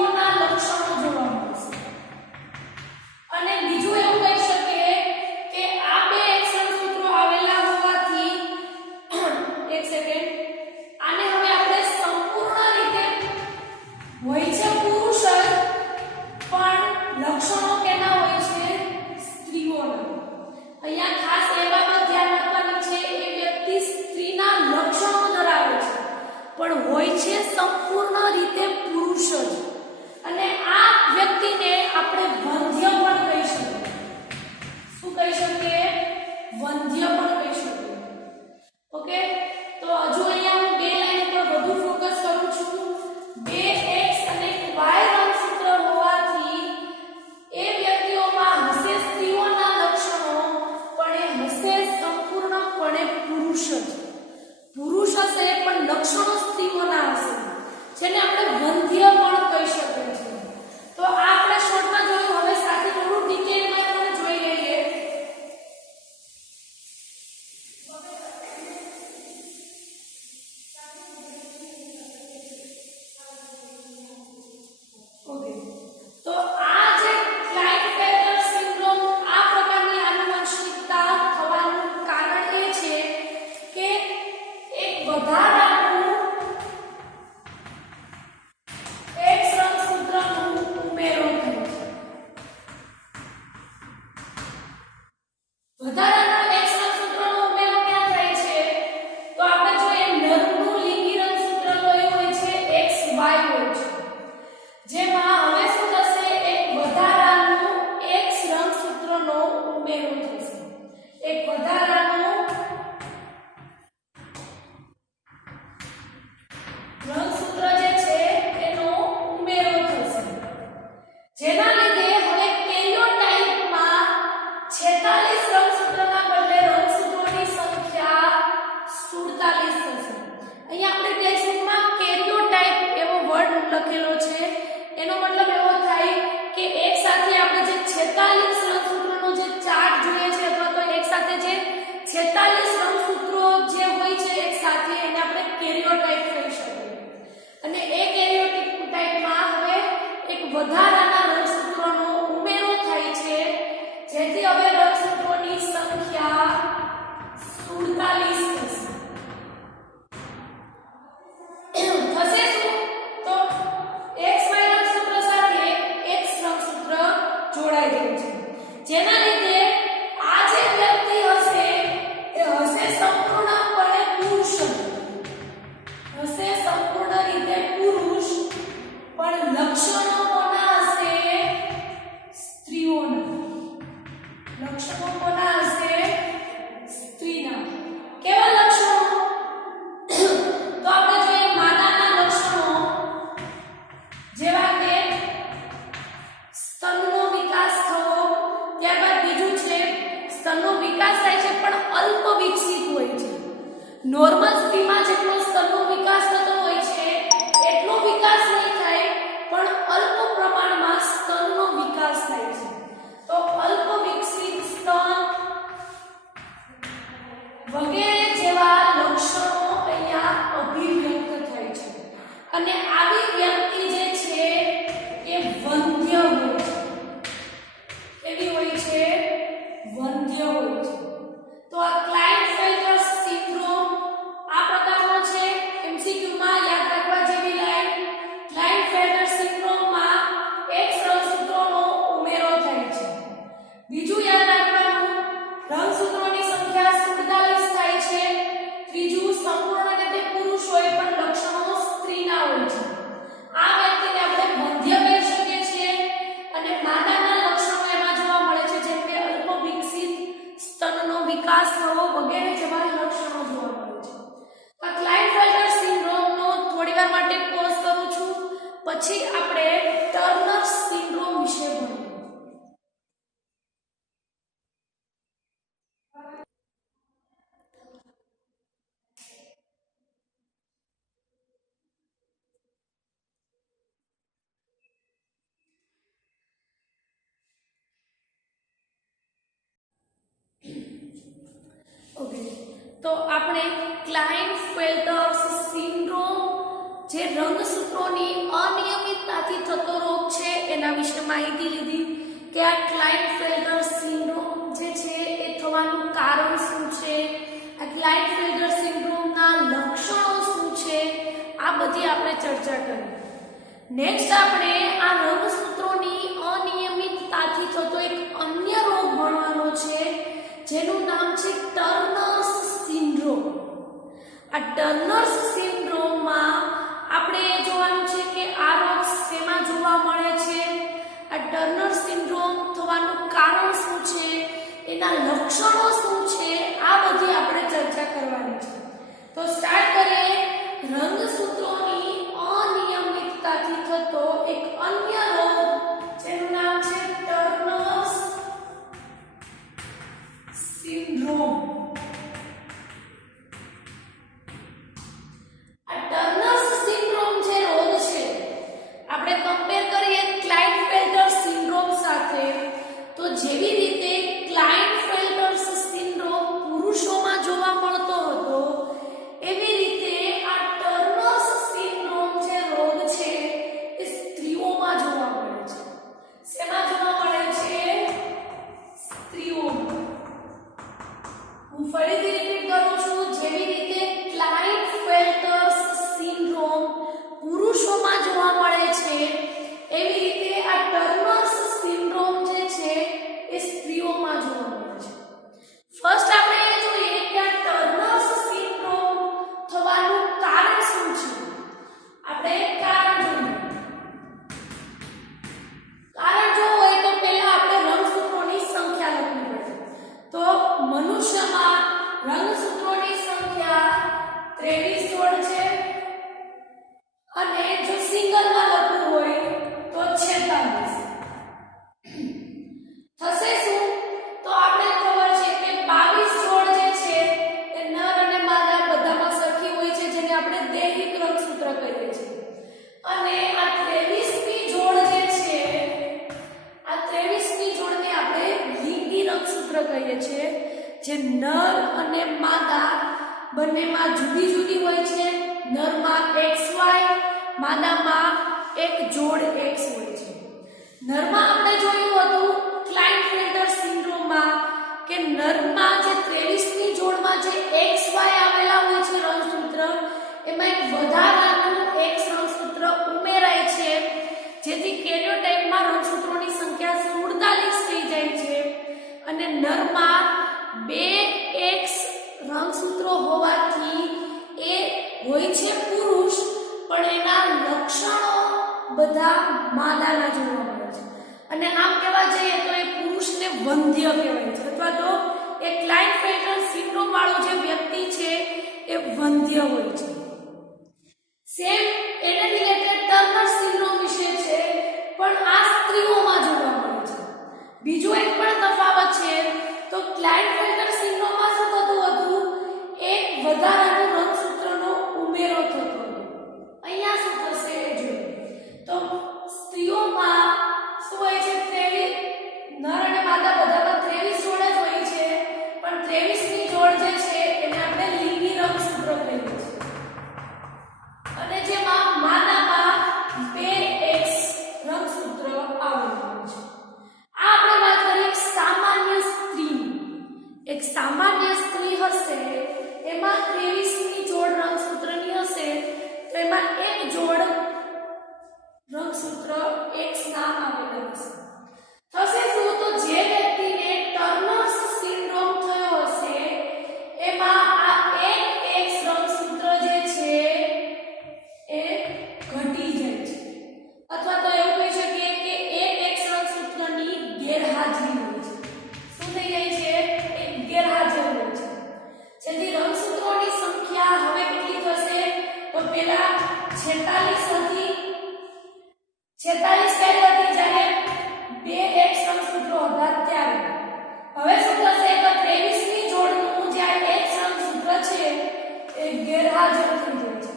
છે સંપૂર્ણ રીતે પુરુષ જ, અને આ વ્યક્તિને આપણે વંધ્ય પણ કહી શકીએ. શું કહી શકીએ? વંધ્ય પણ કહી શકીએ. ઓકે, તો હજુ અહીંયા હું બે લાઈન પર વધુ ફોકસ કરું છું. બે એક્સ અને વાય રંગસૂત્ર હોવાથી એ વ્યક્તિઓમાં હશે સ્ત્રીઓના લક્ષણો, પણ એ હશે સંપૂર્ણપણે પુરુષ જ. પુરુષ હશે પણ લક્ષણો સ્ત્રીઓના હશે, જેને આપણે વંધ્ય પણ કહી શકીએ છીએ. તો આ આપણે શોર્ટમાં જોયું. હવે સાથે થોડું ડિટેલમાં પણ જોઈ લઈએ. ઓકે, તો આ જે ક્લાઇનફેલ્ટર સિન્ડ્રોમ, આ પ્રકારની આનુવંશિકતા થવાનું કારણ એ છે કે એક વધારાનું એક્સ રંગસૂત્રનું ઉમેરો થાય છે. વધારાનો એક્સ રંગસૂત્રનો ઉમેરો ક્યાં થાય છે? તો આપણે જોઈએ નરનું લિંગી રંગસૂત્ર કયું હોય છે? XY હોય છે. જેમાં હવે શું થશે? એક વધારાનો એક્સ રંગસૂત્રનો ઉમેરો થશે. એક વધારાનો રંગસૂત્ર જે છે એનો ઉમેરો થશે, જેના લીધે હવે કેરિયોટાઇપમાં 46 રંગસૂત્રના બદલે રંગસૂત્રોની સંખ્યા 47 થશે. અહીંયા આપણે ટેક્સ્ટમાં કેરિયોટાઇપ એવો વર્ડ લખેલો છે. એનો મતલબ એવો થાય કે એક સાથે આપણે જે 46 રંગસૂત્રોનો જે ચાર્ટ જોઈએ છે, અથવા તો એક સાથે જે 46 રંગસૂત્રો જે હોય છે એક સાથે, એને આપણે કેરિયોટાઇપ કહી શકીએ. અને એ કેરિયોટાઇપમાં હવે એક વધારાના રંગસૂત્રોનો ઉમેરો થાય છે, જેથી હવે રંગસૂત્રોની સંખ્યા 47 થશે. થશે શું? તો XY રંગસૂત્ર સાથે X રંગસૂત્ર જોડાઈ જાય છે, જેના લીધે આ જે વ્યક્તિ હશે એ હશે સંપૂર્ણપણે પુરુષ. હશે સંપૂર્ણ રીતે પુરુષ, પણ લક્ષણો કોના હશે? સ્ત્રીઓના. લક્ષણો કોના હશે? સ્ત્રીના. કેવા લક્ષણો? તો આપણે જોઈએ માતાના લક્ષણો, જેવા કે સ્તનનો વિકાસ થવો. ત્યારબાદ બીજું છે સ્તનનો વિકાસ થાય છે પણ અલ્પ વિકસિત હોય છે. નોર્મલ સ્ત્રીમાં જેટલો સ્તનનો વિકાસ થતો હોય છે એટલો વિકાસ નહીં થાય, પણ અલ્પ પ્રમાણમાં સ્તનનો વિકાસ થાય છે. તો અલ્પ વિકસિત સ્તન વગેરે જેવા લક્ષણો અહીંયા અભિવ્યક્ત થાય છે. અને આવી વ્યક્તિ જે છે એ વંધ્ય હોય છે. કેવી હોય છે? વંધ્ય હોય છે. તો આ ક્લાઇનફેલ્ટર સિન્ડ્રોમ આ પ્રકારનો છે. એમસીક્યુમાં યાદ રાખવા જેવી લાઈન, ક્લાઇનફેલ્ટર સિન્ડ્રોમમાં એક્સ રંગસૂત્રોનો ઉમેરો થાય છે. બીજું યાદ રાખવાનું, રંગસૂત્રોની સંખ્યા 47 થાય છે. ત્રીજું, સંપૂર્ણ રીતે પુરુષ હોય પણ લક્ષણો સ્ત્રીના હોય છે. આ વ્યક્તિને આપણે વંધ્ય કહી શકીએ છીએ. અને માતાના લક્ષણો એમાં જોવા મળે છે, જેમ કે અલ્પ વિકસિત, સ્તનનો વિકાસ થવો વગેરે જેવા લક્ષણો જોવા મળે છે. આ ક્લાઇનફેલ્ટર સિન્ડ્રોમનો થોડીવાર માટે પોઝ કરું છું, પછી આપણે ટર્નર સિન્ડ્રોમ વિશે ભણીએ. ઓકે, તો આપણે ક્લાઇનફેલ્ટર સિન્ડ્રોમ જે રંગસૂત્રોની અનિયમિતતાથી થતો રોગ છે એના વિશે માહિતી લીધી કે આ ક્લાઇનફેલ્ટર સિન્ડ્રોમ જે છે એ થવાનું કારણ શું છે, આ ક્લાઇનફેલ્ટર સિન્ડ્રોમના લક્ષણો શું છે, આ બધી આપણે ચર્ચા કરી. નેક્સ્ટ આપણે આ રંગસૂત્રોની અનિયમિતતાથી થતો એક અન્ય રોગ ભણવાનો છે, જેનું નામ છે ટર્નર્સ સિન્ડ્રોમ. આ ટર્નર્સ સિન્ડ્રોમમાં આપણે એ જોવાનું છે કે આ રોગ શેમાં જોવા મળે છે, આ ટર્નર સિન્ડ્રોમ થવાનું કારણ શું છે, એના લક્ષણો શું છે, આ બધી આપણે ચર્ચા કરવાની છે. તો સ્ટાર્ટ કરીએ. રંગસૂત્રોની અનિયમિતતાથી થતો એક અન્ય રોગ જેનું નામ છે ટર્નર સિન્ડ્રોમ. આ ટર્નર સિન્ડ્રોમ જે રોગ છે આપણે કમ્પેર કરીએ ક્લાઇનફેલ્ટર સિન્ડ્રોમ સાથે, તો જેવી રીતે ક્લાઇનફેલ્ટર સિન્ડ્રોમ પુરુષોમાં જોવા મળતો હતો, એવી રીતે આ ટર્નર સિન્ડ્રોમ જે રોગ છે એ સ્ત્રીઓમાં જોવા મળે છે. શેમાં જોવા મળે છે? સ્ત્રીઓમાં. હું ફરીથી રિપીટ કરું છું. જેવી રીતે ક્લાઇનફેલ્ટર સિન્ડ્રોમ પુરુષોમાં જોવા મળે છે, એવી રીતે આ ટર્નર સિન્ડ્રોમ જે છે એ સ્ત્રીઓમાં જોવા મળે છે. ફર્સ્ટ આપણે એ જોઈએ કે આ ટર્નર સિન્ડ્રોમ થવાનું કારણ શું છે. આપણે કારણ જોઈએ. કારણ જો હોય તો પહેલા આપણે રંગસૂત્રોની સંખ્યા લખવી પડે. તો મનુષ્યમાં રંગસૂત્રોની સંખ્યા 23 જોડ છે, અને જો સિંગલમાં લખવું હોય તો 46. થશે શું? તો આપણે ખબર છે કે 22 જોડ જે છે એ નર અને માદા બધામાં સરખી હોય છે, જેને આપણે દૈહિક રંગસૂત્ર કહીએ છીએ. અને આ 23મી જોડ જે છે, આ 23મી જોડને આપણે લિંગી રંગસૂત્ર કહીએ છીએ, જે નર અને માદા બંનેમાં જુદી જુદી હોય છે. નરમાં XY, માદામાં એક જોડ X હોય છે. નરમાં આપણે જોયું હતું ક્લાઇનફેલ્ટર સિન્ડ્રોમમાં કે નરમાં જે 23મી જોડમાં જે XY આવેલા હોય છે રંગસૂત્ર, એમાં એક વધારાનું X રંગસૂત્ર ઉમેરાય છે, જેથી કેરિયોટાઇપમાં રંગસૂત્રોની સંખ્યા 47 થઈ જાય છે. અને નરમાં 2 X રંગસૂત્રો હોવાથી એ હોય છે પુરુષ, પણ એના લક્ષણો બધા માદાના જોવા મળે છે. અને આમ કહેવા જઈએ તો એ પુરુષને વંધ્ય કહેવાય છે, અથવા તો એ ક્લાઇનફેલ્ટર સિન્ડ્રોમ વાળો જે વ્યક્તિ છે એ વંધ્ય હોય છે. સેમ એને રિલેટેડ ટર્નર સિન્ડ્રોમ વિશે છે, પણ આ સ્ત્રીઓમાં જોવા મળે છે. બીજો એક પણ તફાવત છે. તો ક્લાઇનફેલ્ટર સિન્ડ્રોમમાં શું થતું હતું? એક વધારાનું રંગસૂત્રનો ઉમેરો થતો હતો. અહીંયા શું થશે એ જોઈએ. તો સ્ત્રીઓમાં શું હોય છે? 23 નર અને માદા બધામાં 23 જોડ જ હોય છે, પણ 23મી જોડ જે છે એને આપણે લિંગી રંગસૂત્ર કહીએ છીએ. અને જેમાં માદામાં 2X રંગસૂત્ર આવેલું છે. આ આપણે વાત કરીએ સામાન્ય સ્ત્રીની. એક સામાન્ય સ્ત્રી હશે, એમાં 23મી જોડ રંગસૂત્રની હશે, તો એમાં એક જોડ રંગસૂત્ર X ના આવેલા હશે. થશે શું? તો જે વ્યક્તિને ટર્નર સિન્ડ્રોમ થયો હશે, એમાં આ એક X રંગસૂત્ર જે છે એ ઘટી જાય છે. અથવા તો એવું કહી શકીએ કે એક X રંગસૂત્રની ગેરહાજરી હોય છે. શું થઈ જાય છે? એક ગેરહાજર હોય છે. જેથી રંગસૂત્રોની સંખ્યા હવે કેટલી થશે? તો પહેલા 46 હતી. 46 કઈ હતી? જ્યારે 2X રંગસૂત્રો હતા ત્યારે. હવે શું થશે? તો 23મી જોડનું જે X રંગસૂત્ર છે એ ગેરહાજર થઈ જાય છે,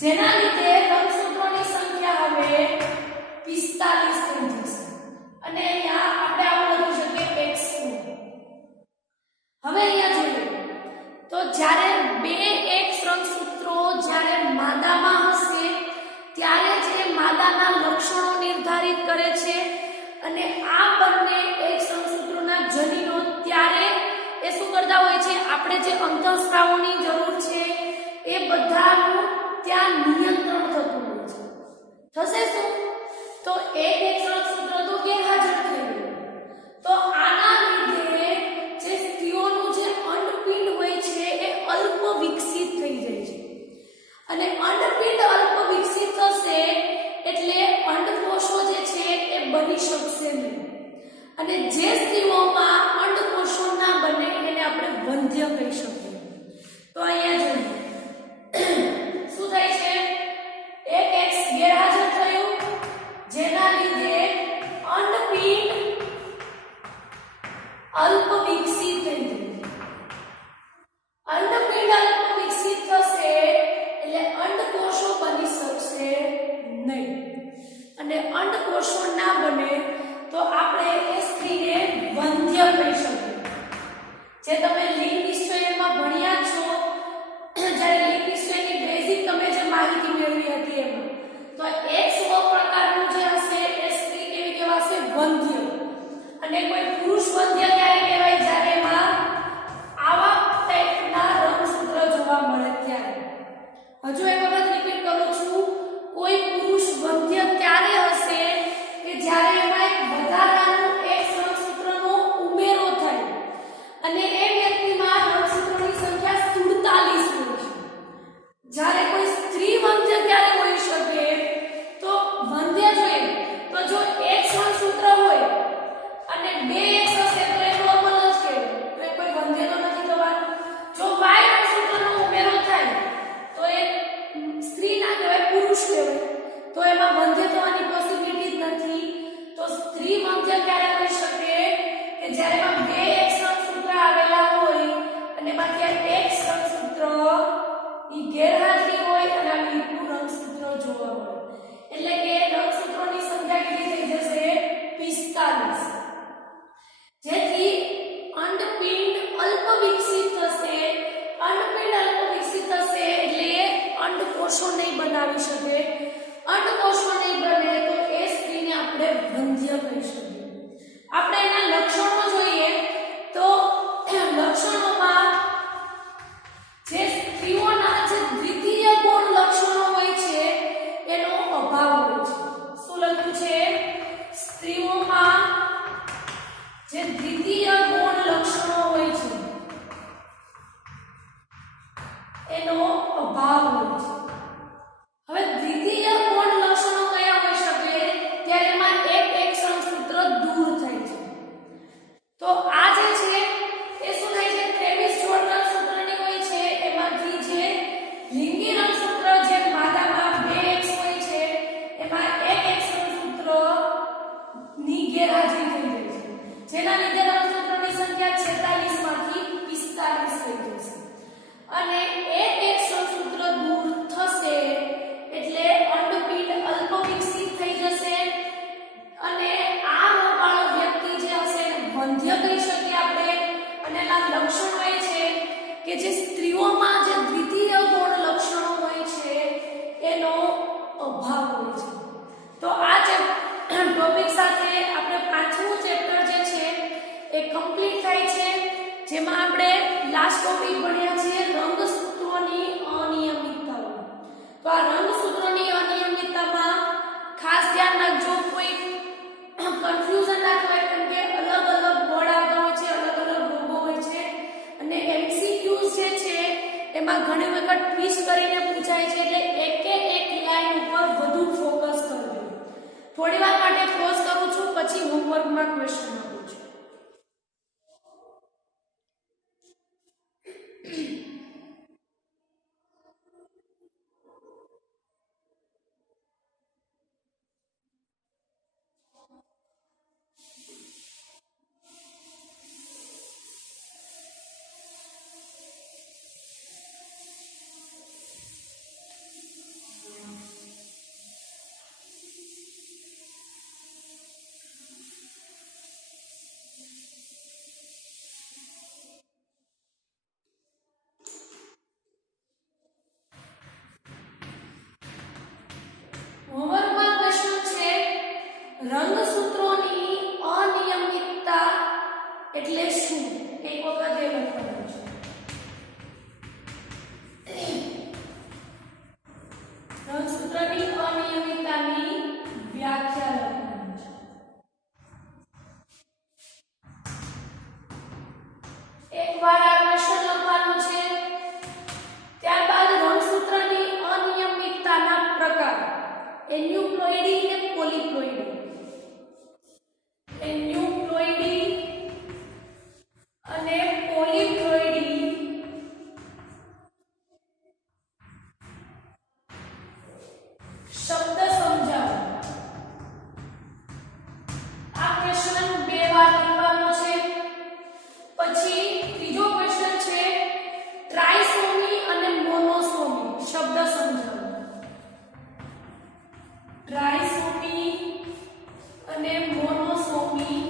જેના લીધે રંગસૂત્રોની સંખ્યા હવે 45 થઈ જશે. અને અહીંયા આપણે આવું લખી શકીએ X4. હવે અહીંયા જોઈએ તો જ્યારે 2X રંગસૂત્રો જ્યારે માદામાં હશે, ત્યારે જે માદાના લક્ષણો નિર્ધારિત કરે છે, અને આ બંને X રંગસૂત્રોના જનીનો ત્યારે એ શું કરતા હોય છે? આપણે જે અંતઃસ્રાવની જરૂર છે એ બધાનું ત્યાં નિયંત્રણ થતું હોય છે. થશે શું? તો એક રંગસૂત્ર તો ગેરહાજર થઈ ગયું. તો આના લીધે જે સ્ત્રીઓનું જે અંડપિંડ હોય છે એ અલ્પ વિકસિત થઈ જાય છે. અને અંડપિંડ અલ્પ વિકસિત અને જે સ્ત્રીઓમાં અંડકોષો ના બને એને આપણે વંધ્ય કહી શકીએ. તો અહીંયા જોઈએ શું થાય છે, એક X ગેરહાજર થયું જેના લીધે અંડપિંડ અલ્પ વિકસિત થઈ ગયું. અંડપિંડ અલ્પ વિકસિત થશે એટલે અંડકોષો બની શકશે નહીં, અને અંડકોષો ના બને તો આપણે એ સ્ત્રીને વંધ્ય કહી શકીએ. જે તમે લિંગ નિશ્ચયમાં ભણ્યા છો, જ્યારે લિંગ નિશ્ચયની બેઝિક તમે જે માહિતી મેળવી હતી એમાં, તો એક સ્વ પ્રકારનું જે હશે એ સ્ત્રી કેવી કહેવાશે, વંધ્ય. અને કોઈ પુરુષ વંધ્ય ક્યારે કહેવાય, જ્યારે એમાં આવા ટાઈપના રંગસૂત્ર જોવા મળે ત્યારે. હજુ એક વખત રિપીટ કરું છું, કોઈ પુરુષ વંધ્ય ક્યારે હશે કે જ્યારે એમાં એક વધારાનું એક રંગસૂત્રનો ઉમેરો થાય અને એ વ્યક્તિમાં રંગસૂત્રોની સંખ્યા 47 હોય છે. જ્યારે કોઈ સ્ત્રી વંધ્ય ક્યારે હોઈ શકે, તો વંધ્ય જોઈએ તો જો એક રંગસૂત્ર હોય અને 2 X હશે તો એ નોર્મલ જ કહેવાય, તો એ કોઈ વંધ્ય તો નથી થવાનું. જો Y રંગસૂત્રનો ઉમેરો થાય તો એ સ્ત્રી ના કહેવાય, પુરુષ કહેવાય, તો એમાં વંધ્ય થવાની પોસિબિલિટી જ નથી. તો સ્ત્રી વંધ્ય ક્યારે હોઈ શકે કે જ્યારે એમાં 2 X રંગસૂત્ર આવેલા હોય અને એમાંથી આ X રંગસૂત્ર ની ગેરહાજરી હોય અને આ વિપુલ રંગસૂત્ર જોવા મળે. એટલે કે રંગસૂત્રોની સંખ્યા કેટલી થઈ જશે, 45. જેથી અંડપિંડ અલ્પ વિકસિત થશે. અંડપિંડ અલ્પ વિકસિત થશે એટલે એ અંડકોષો નહીં બનાવી શકે. અંડકોષો નહીં બને તો એ સ્ત્રીને આપણે વંધ્ય કહી શકીએ. આપણે એના લક્ષણો જોઈએ તો લક્ષણોમાં જે સ્ત્રીઓના જે દ્વિતીય ગુણ લક્ષણો હોય છે એનો અભાવ હોય છે. શું લખ્યું છે, સ્ત્રીઓમાં જે દ્વિતીય ગુણ લક્ષણો હોય છે એનો અભાવ હોય છે. હવે દ્વિતીય ગુણ લક્ષણો કયા હોઈ શકે, ત્યારે એમાં એક રંગસૂત્ર દૂર થાય છે. તો આ જે છે એ શું થાય છે, 23 જોડ રંગસૂત્રની હોય છે, એમાંથી જે લિંગી રંગસૂત્ર જે માદામાં 2X હોય છે એમાં એક રંગસૂત્ર ની ગેરહાજરી થઈ જાય છે, જેના લીધે રંગસૂત્રોની સંખ્યા 46 માંથી 45 થઈ જશે. અને એક રંગસૂત્ર દૂર થશે એટલે અંડપિંડ અલ્પ વિકસિત થઈ જશે અને આ રોગવાળો વ્યક્તિ જે હશે એને વંધ્ય કહી શકીએ આપણે. અને એના લક્ષણો એ છે કે જે સ્ત્રીઓમાં જે દ્વિતીય ગુણ લક્ષણો હોય છે એનો અભાવ હોય છે. તો આ જે ટોપિક સાથે આપણે 5મું ચેપ્ટર જે છે એ કમ્પ્લીટ થાય છે, જેમાં આપણે લાસ્ટ ટોપિક ભણ્યા છે રંગસૂત્રોની અનિયમિતતાઓ. તો આ રંગસૂત્રોની અનિયમિતતામાં ખાસ ધ્યાન રાખજો, કોઈ કન્ફ્યુઝન ના થાય, કેમ કે અલગ અલગ વર્ડ આવતા હોય છે, અલગ અલગ રોગો હોય છે અને MCQs જે છે એમાં ઘણી વખત ટ્વિસ્ટ કરીને પૂછાય છે, એટલે એક લાઈન ઉપર વધુ ફોકસ કરજો. થોડી વાર માટે પોઝ કરું છું, પછી હોમવર્કમાં ક્વેશ્ચન આપું છું. હોમવર્કમાં ક્વેશ્ચન છે રંગસૂત્રોની અનિયમિતતા એટલે શું? એક વખત એ લખવાનું છે. રંગસૂત્રની અનિયમિતતાની વ્યાખ્યા લખવાની છે. એકવાર આ ક્વેશ્ચન લખવાનું છે, ત્યારબાદ રંગસૂત્રની અનિયમિતતાના પ્રકાર એન્યુપ્લોઇડી અને પોલિપ્લોઇડી. એન્યુપ્લોઇડી શબ્દ સમજાવો. આ ક્વેશ્ચન બે વાર લખવાનો છે. પછી ત્રીજો ક્વેશ્ચન છે ટ્રાઇસોમી અને મોનોસોમી. શબ્દ સમજાવો. ટ્રાઇસોમી અને મોનોસોમી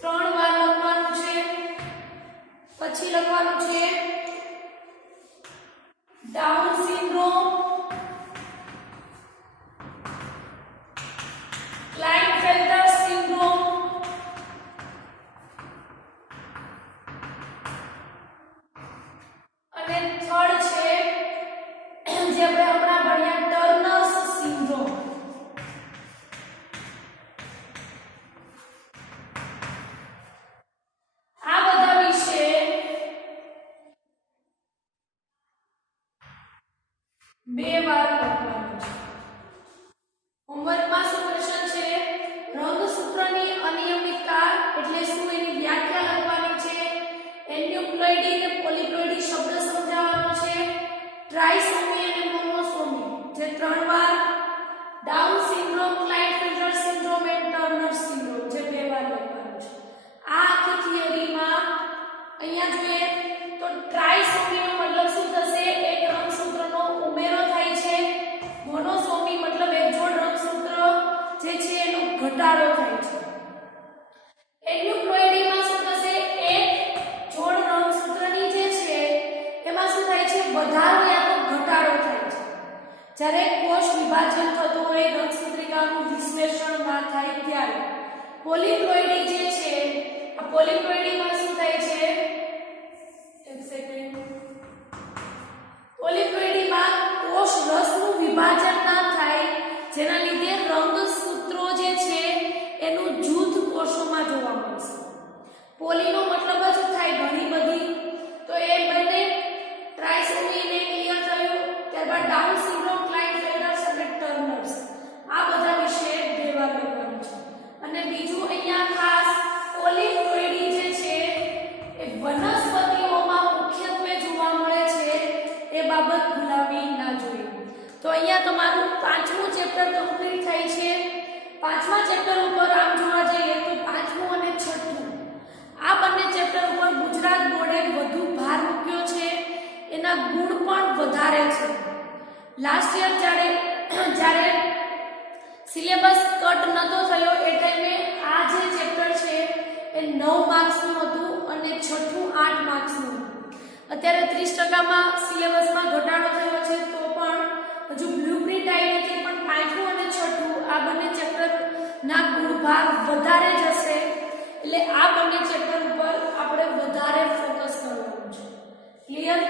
ત્રણ વાર લખવાનું છે. પછી લખવાનું છે ડાઉન સિન્ડ્રોમ, ક્લાઇનફેલ્ટર સિન્ડ્રોમ, અને થર્ડ છે જે આપણે હમણાં ભણ્યા ટર્નર્સ સિન્ડ્રોમ. આ બધા વિશે બે વાર લખવાનું છે. હોમવર્કમાં શું ક્વેશ્ચન છે રંગસૂત્રની અનિયમિતતા એટલે શું એની વ્યાખ્યા લખવાની છે. એન્યુક્લોઇડી અને પોલિપ્લોઇડી શબ્દ સમજાવવાનો છે. ટ્રાઇસોમી અને મોનોસોમી જે ત્રણ વાર, ડાઉન સિન્ડ્રોમ, ક્લાઇનફેલ્ટર સિન્ડ્રોમ અને ટર્નર સિન્ડ્રોમ જે બે વાર લખવાનું છે. આ આખી થિયરીમાં અહીંયા જોઈએ તો ટ્રાઇસોમીનો મતલબ શું થશે? એક રંગસૂત્રનો ઉમેરો થાય છે. મોનોસોમી મતલબ એક જોડ રંગસૂત્ર જે છે એનો ઘટાડો થાય છે. એન્યુક્લોઇડીમાં શું થશે? એક જોડ રંગસૂત્રની જે છે એમાં શું થાય છે? વધારો યા તો ઘટાડો થાય છે. જ્યારે કોષ વિભાજન થતું હોય, રંગસૂત્રિકાનું વિશ્લેષણ ના થાય ત્યારે. પોલિપ્લોઇડી જે છે આ પોલિપ્લોઇડીમાં શું થાય છે? એક સેકન્ડ. પોલિપ્લોઇડીમાં કોષ રસનું વિભાજન ના થાય જેના લીધે રંગસૂત્રો જે છે એનું જૂથ કોષોમાં જોવા મળશે. પોલીનો મતલબ જ થાય ઘણી બધી. તો એ બંને ટ્રાઇસોમી ને ક્લિયર થયું. ત્યારબાદ ડાઉન સિન્ડ્રોમ, ક્લાઇનફેલ્ટર્સ અને ટર્નર્સ આ બધા વિશે બે વાર લખવાનું છે. અને બીજું અહીંયા ખાસ પોલિપ્લોઇડી જે છે એ વનસ્પતિઓમાં મુખ્યત્વે જોવા મળે છે એ બાબત ભૂલાવી ના જોઈએ. તો અહીંયા તમારું પાંચમું ચેપ્ટર કમ્પ્લીટ થાય છે. પાંચમા ચેપ્ટર ઉપર આમ જોવા જઈએ તો પાંચમું અને છઠ્ઠું આ બંને ચેપ્ટર ઉપર ગુજરાત બોર્ડે વધુ ભાર મૂક્યો છે. એના ગુણ પણ વધારે છે. લાસ્ટ યર જ્યારે સિલેબસ કટ નતો થયો એ ટાઈમે આ જે ચેપ્ટર છે એ 9 માર્ક્સનું હતું અને છઠ્ઠું 8 માર્ક્સનું હતું. અત્યારે 30%માં સિલેબસમાં ઘટાડો થયો છે તો પણ હજુ બ્લુપ્રિન્ટ આવી નથી. પણ પાંચમું અને છઠ્ઠું આ બંને ચેપ્ટરના ગુણભાર વધારે જશે. એટલે આ બંને ચેપ્ટર ઉપર આપણે વધારે ફોકસ કરવાનું છે. ક્લિયર?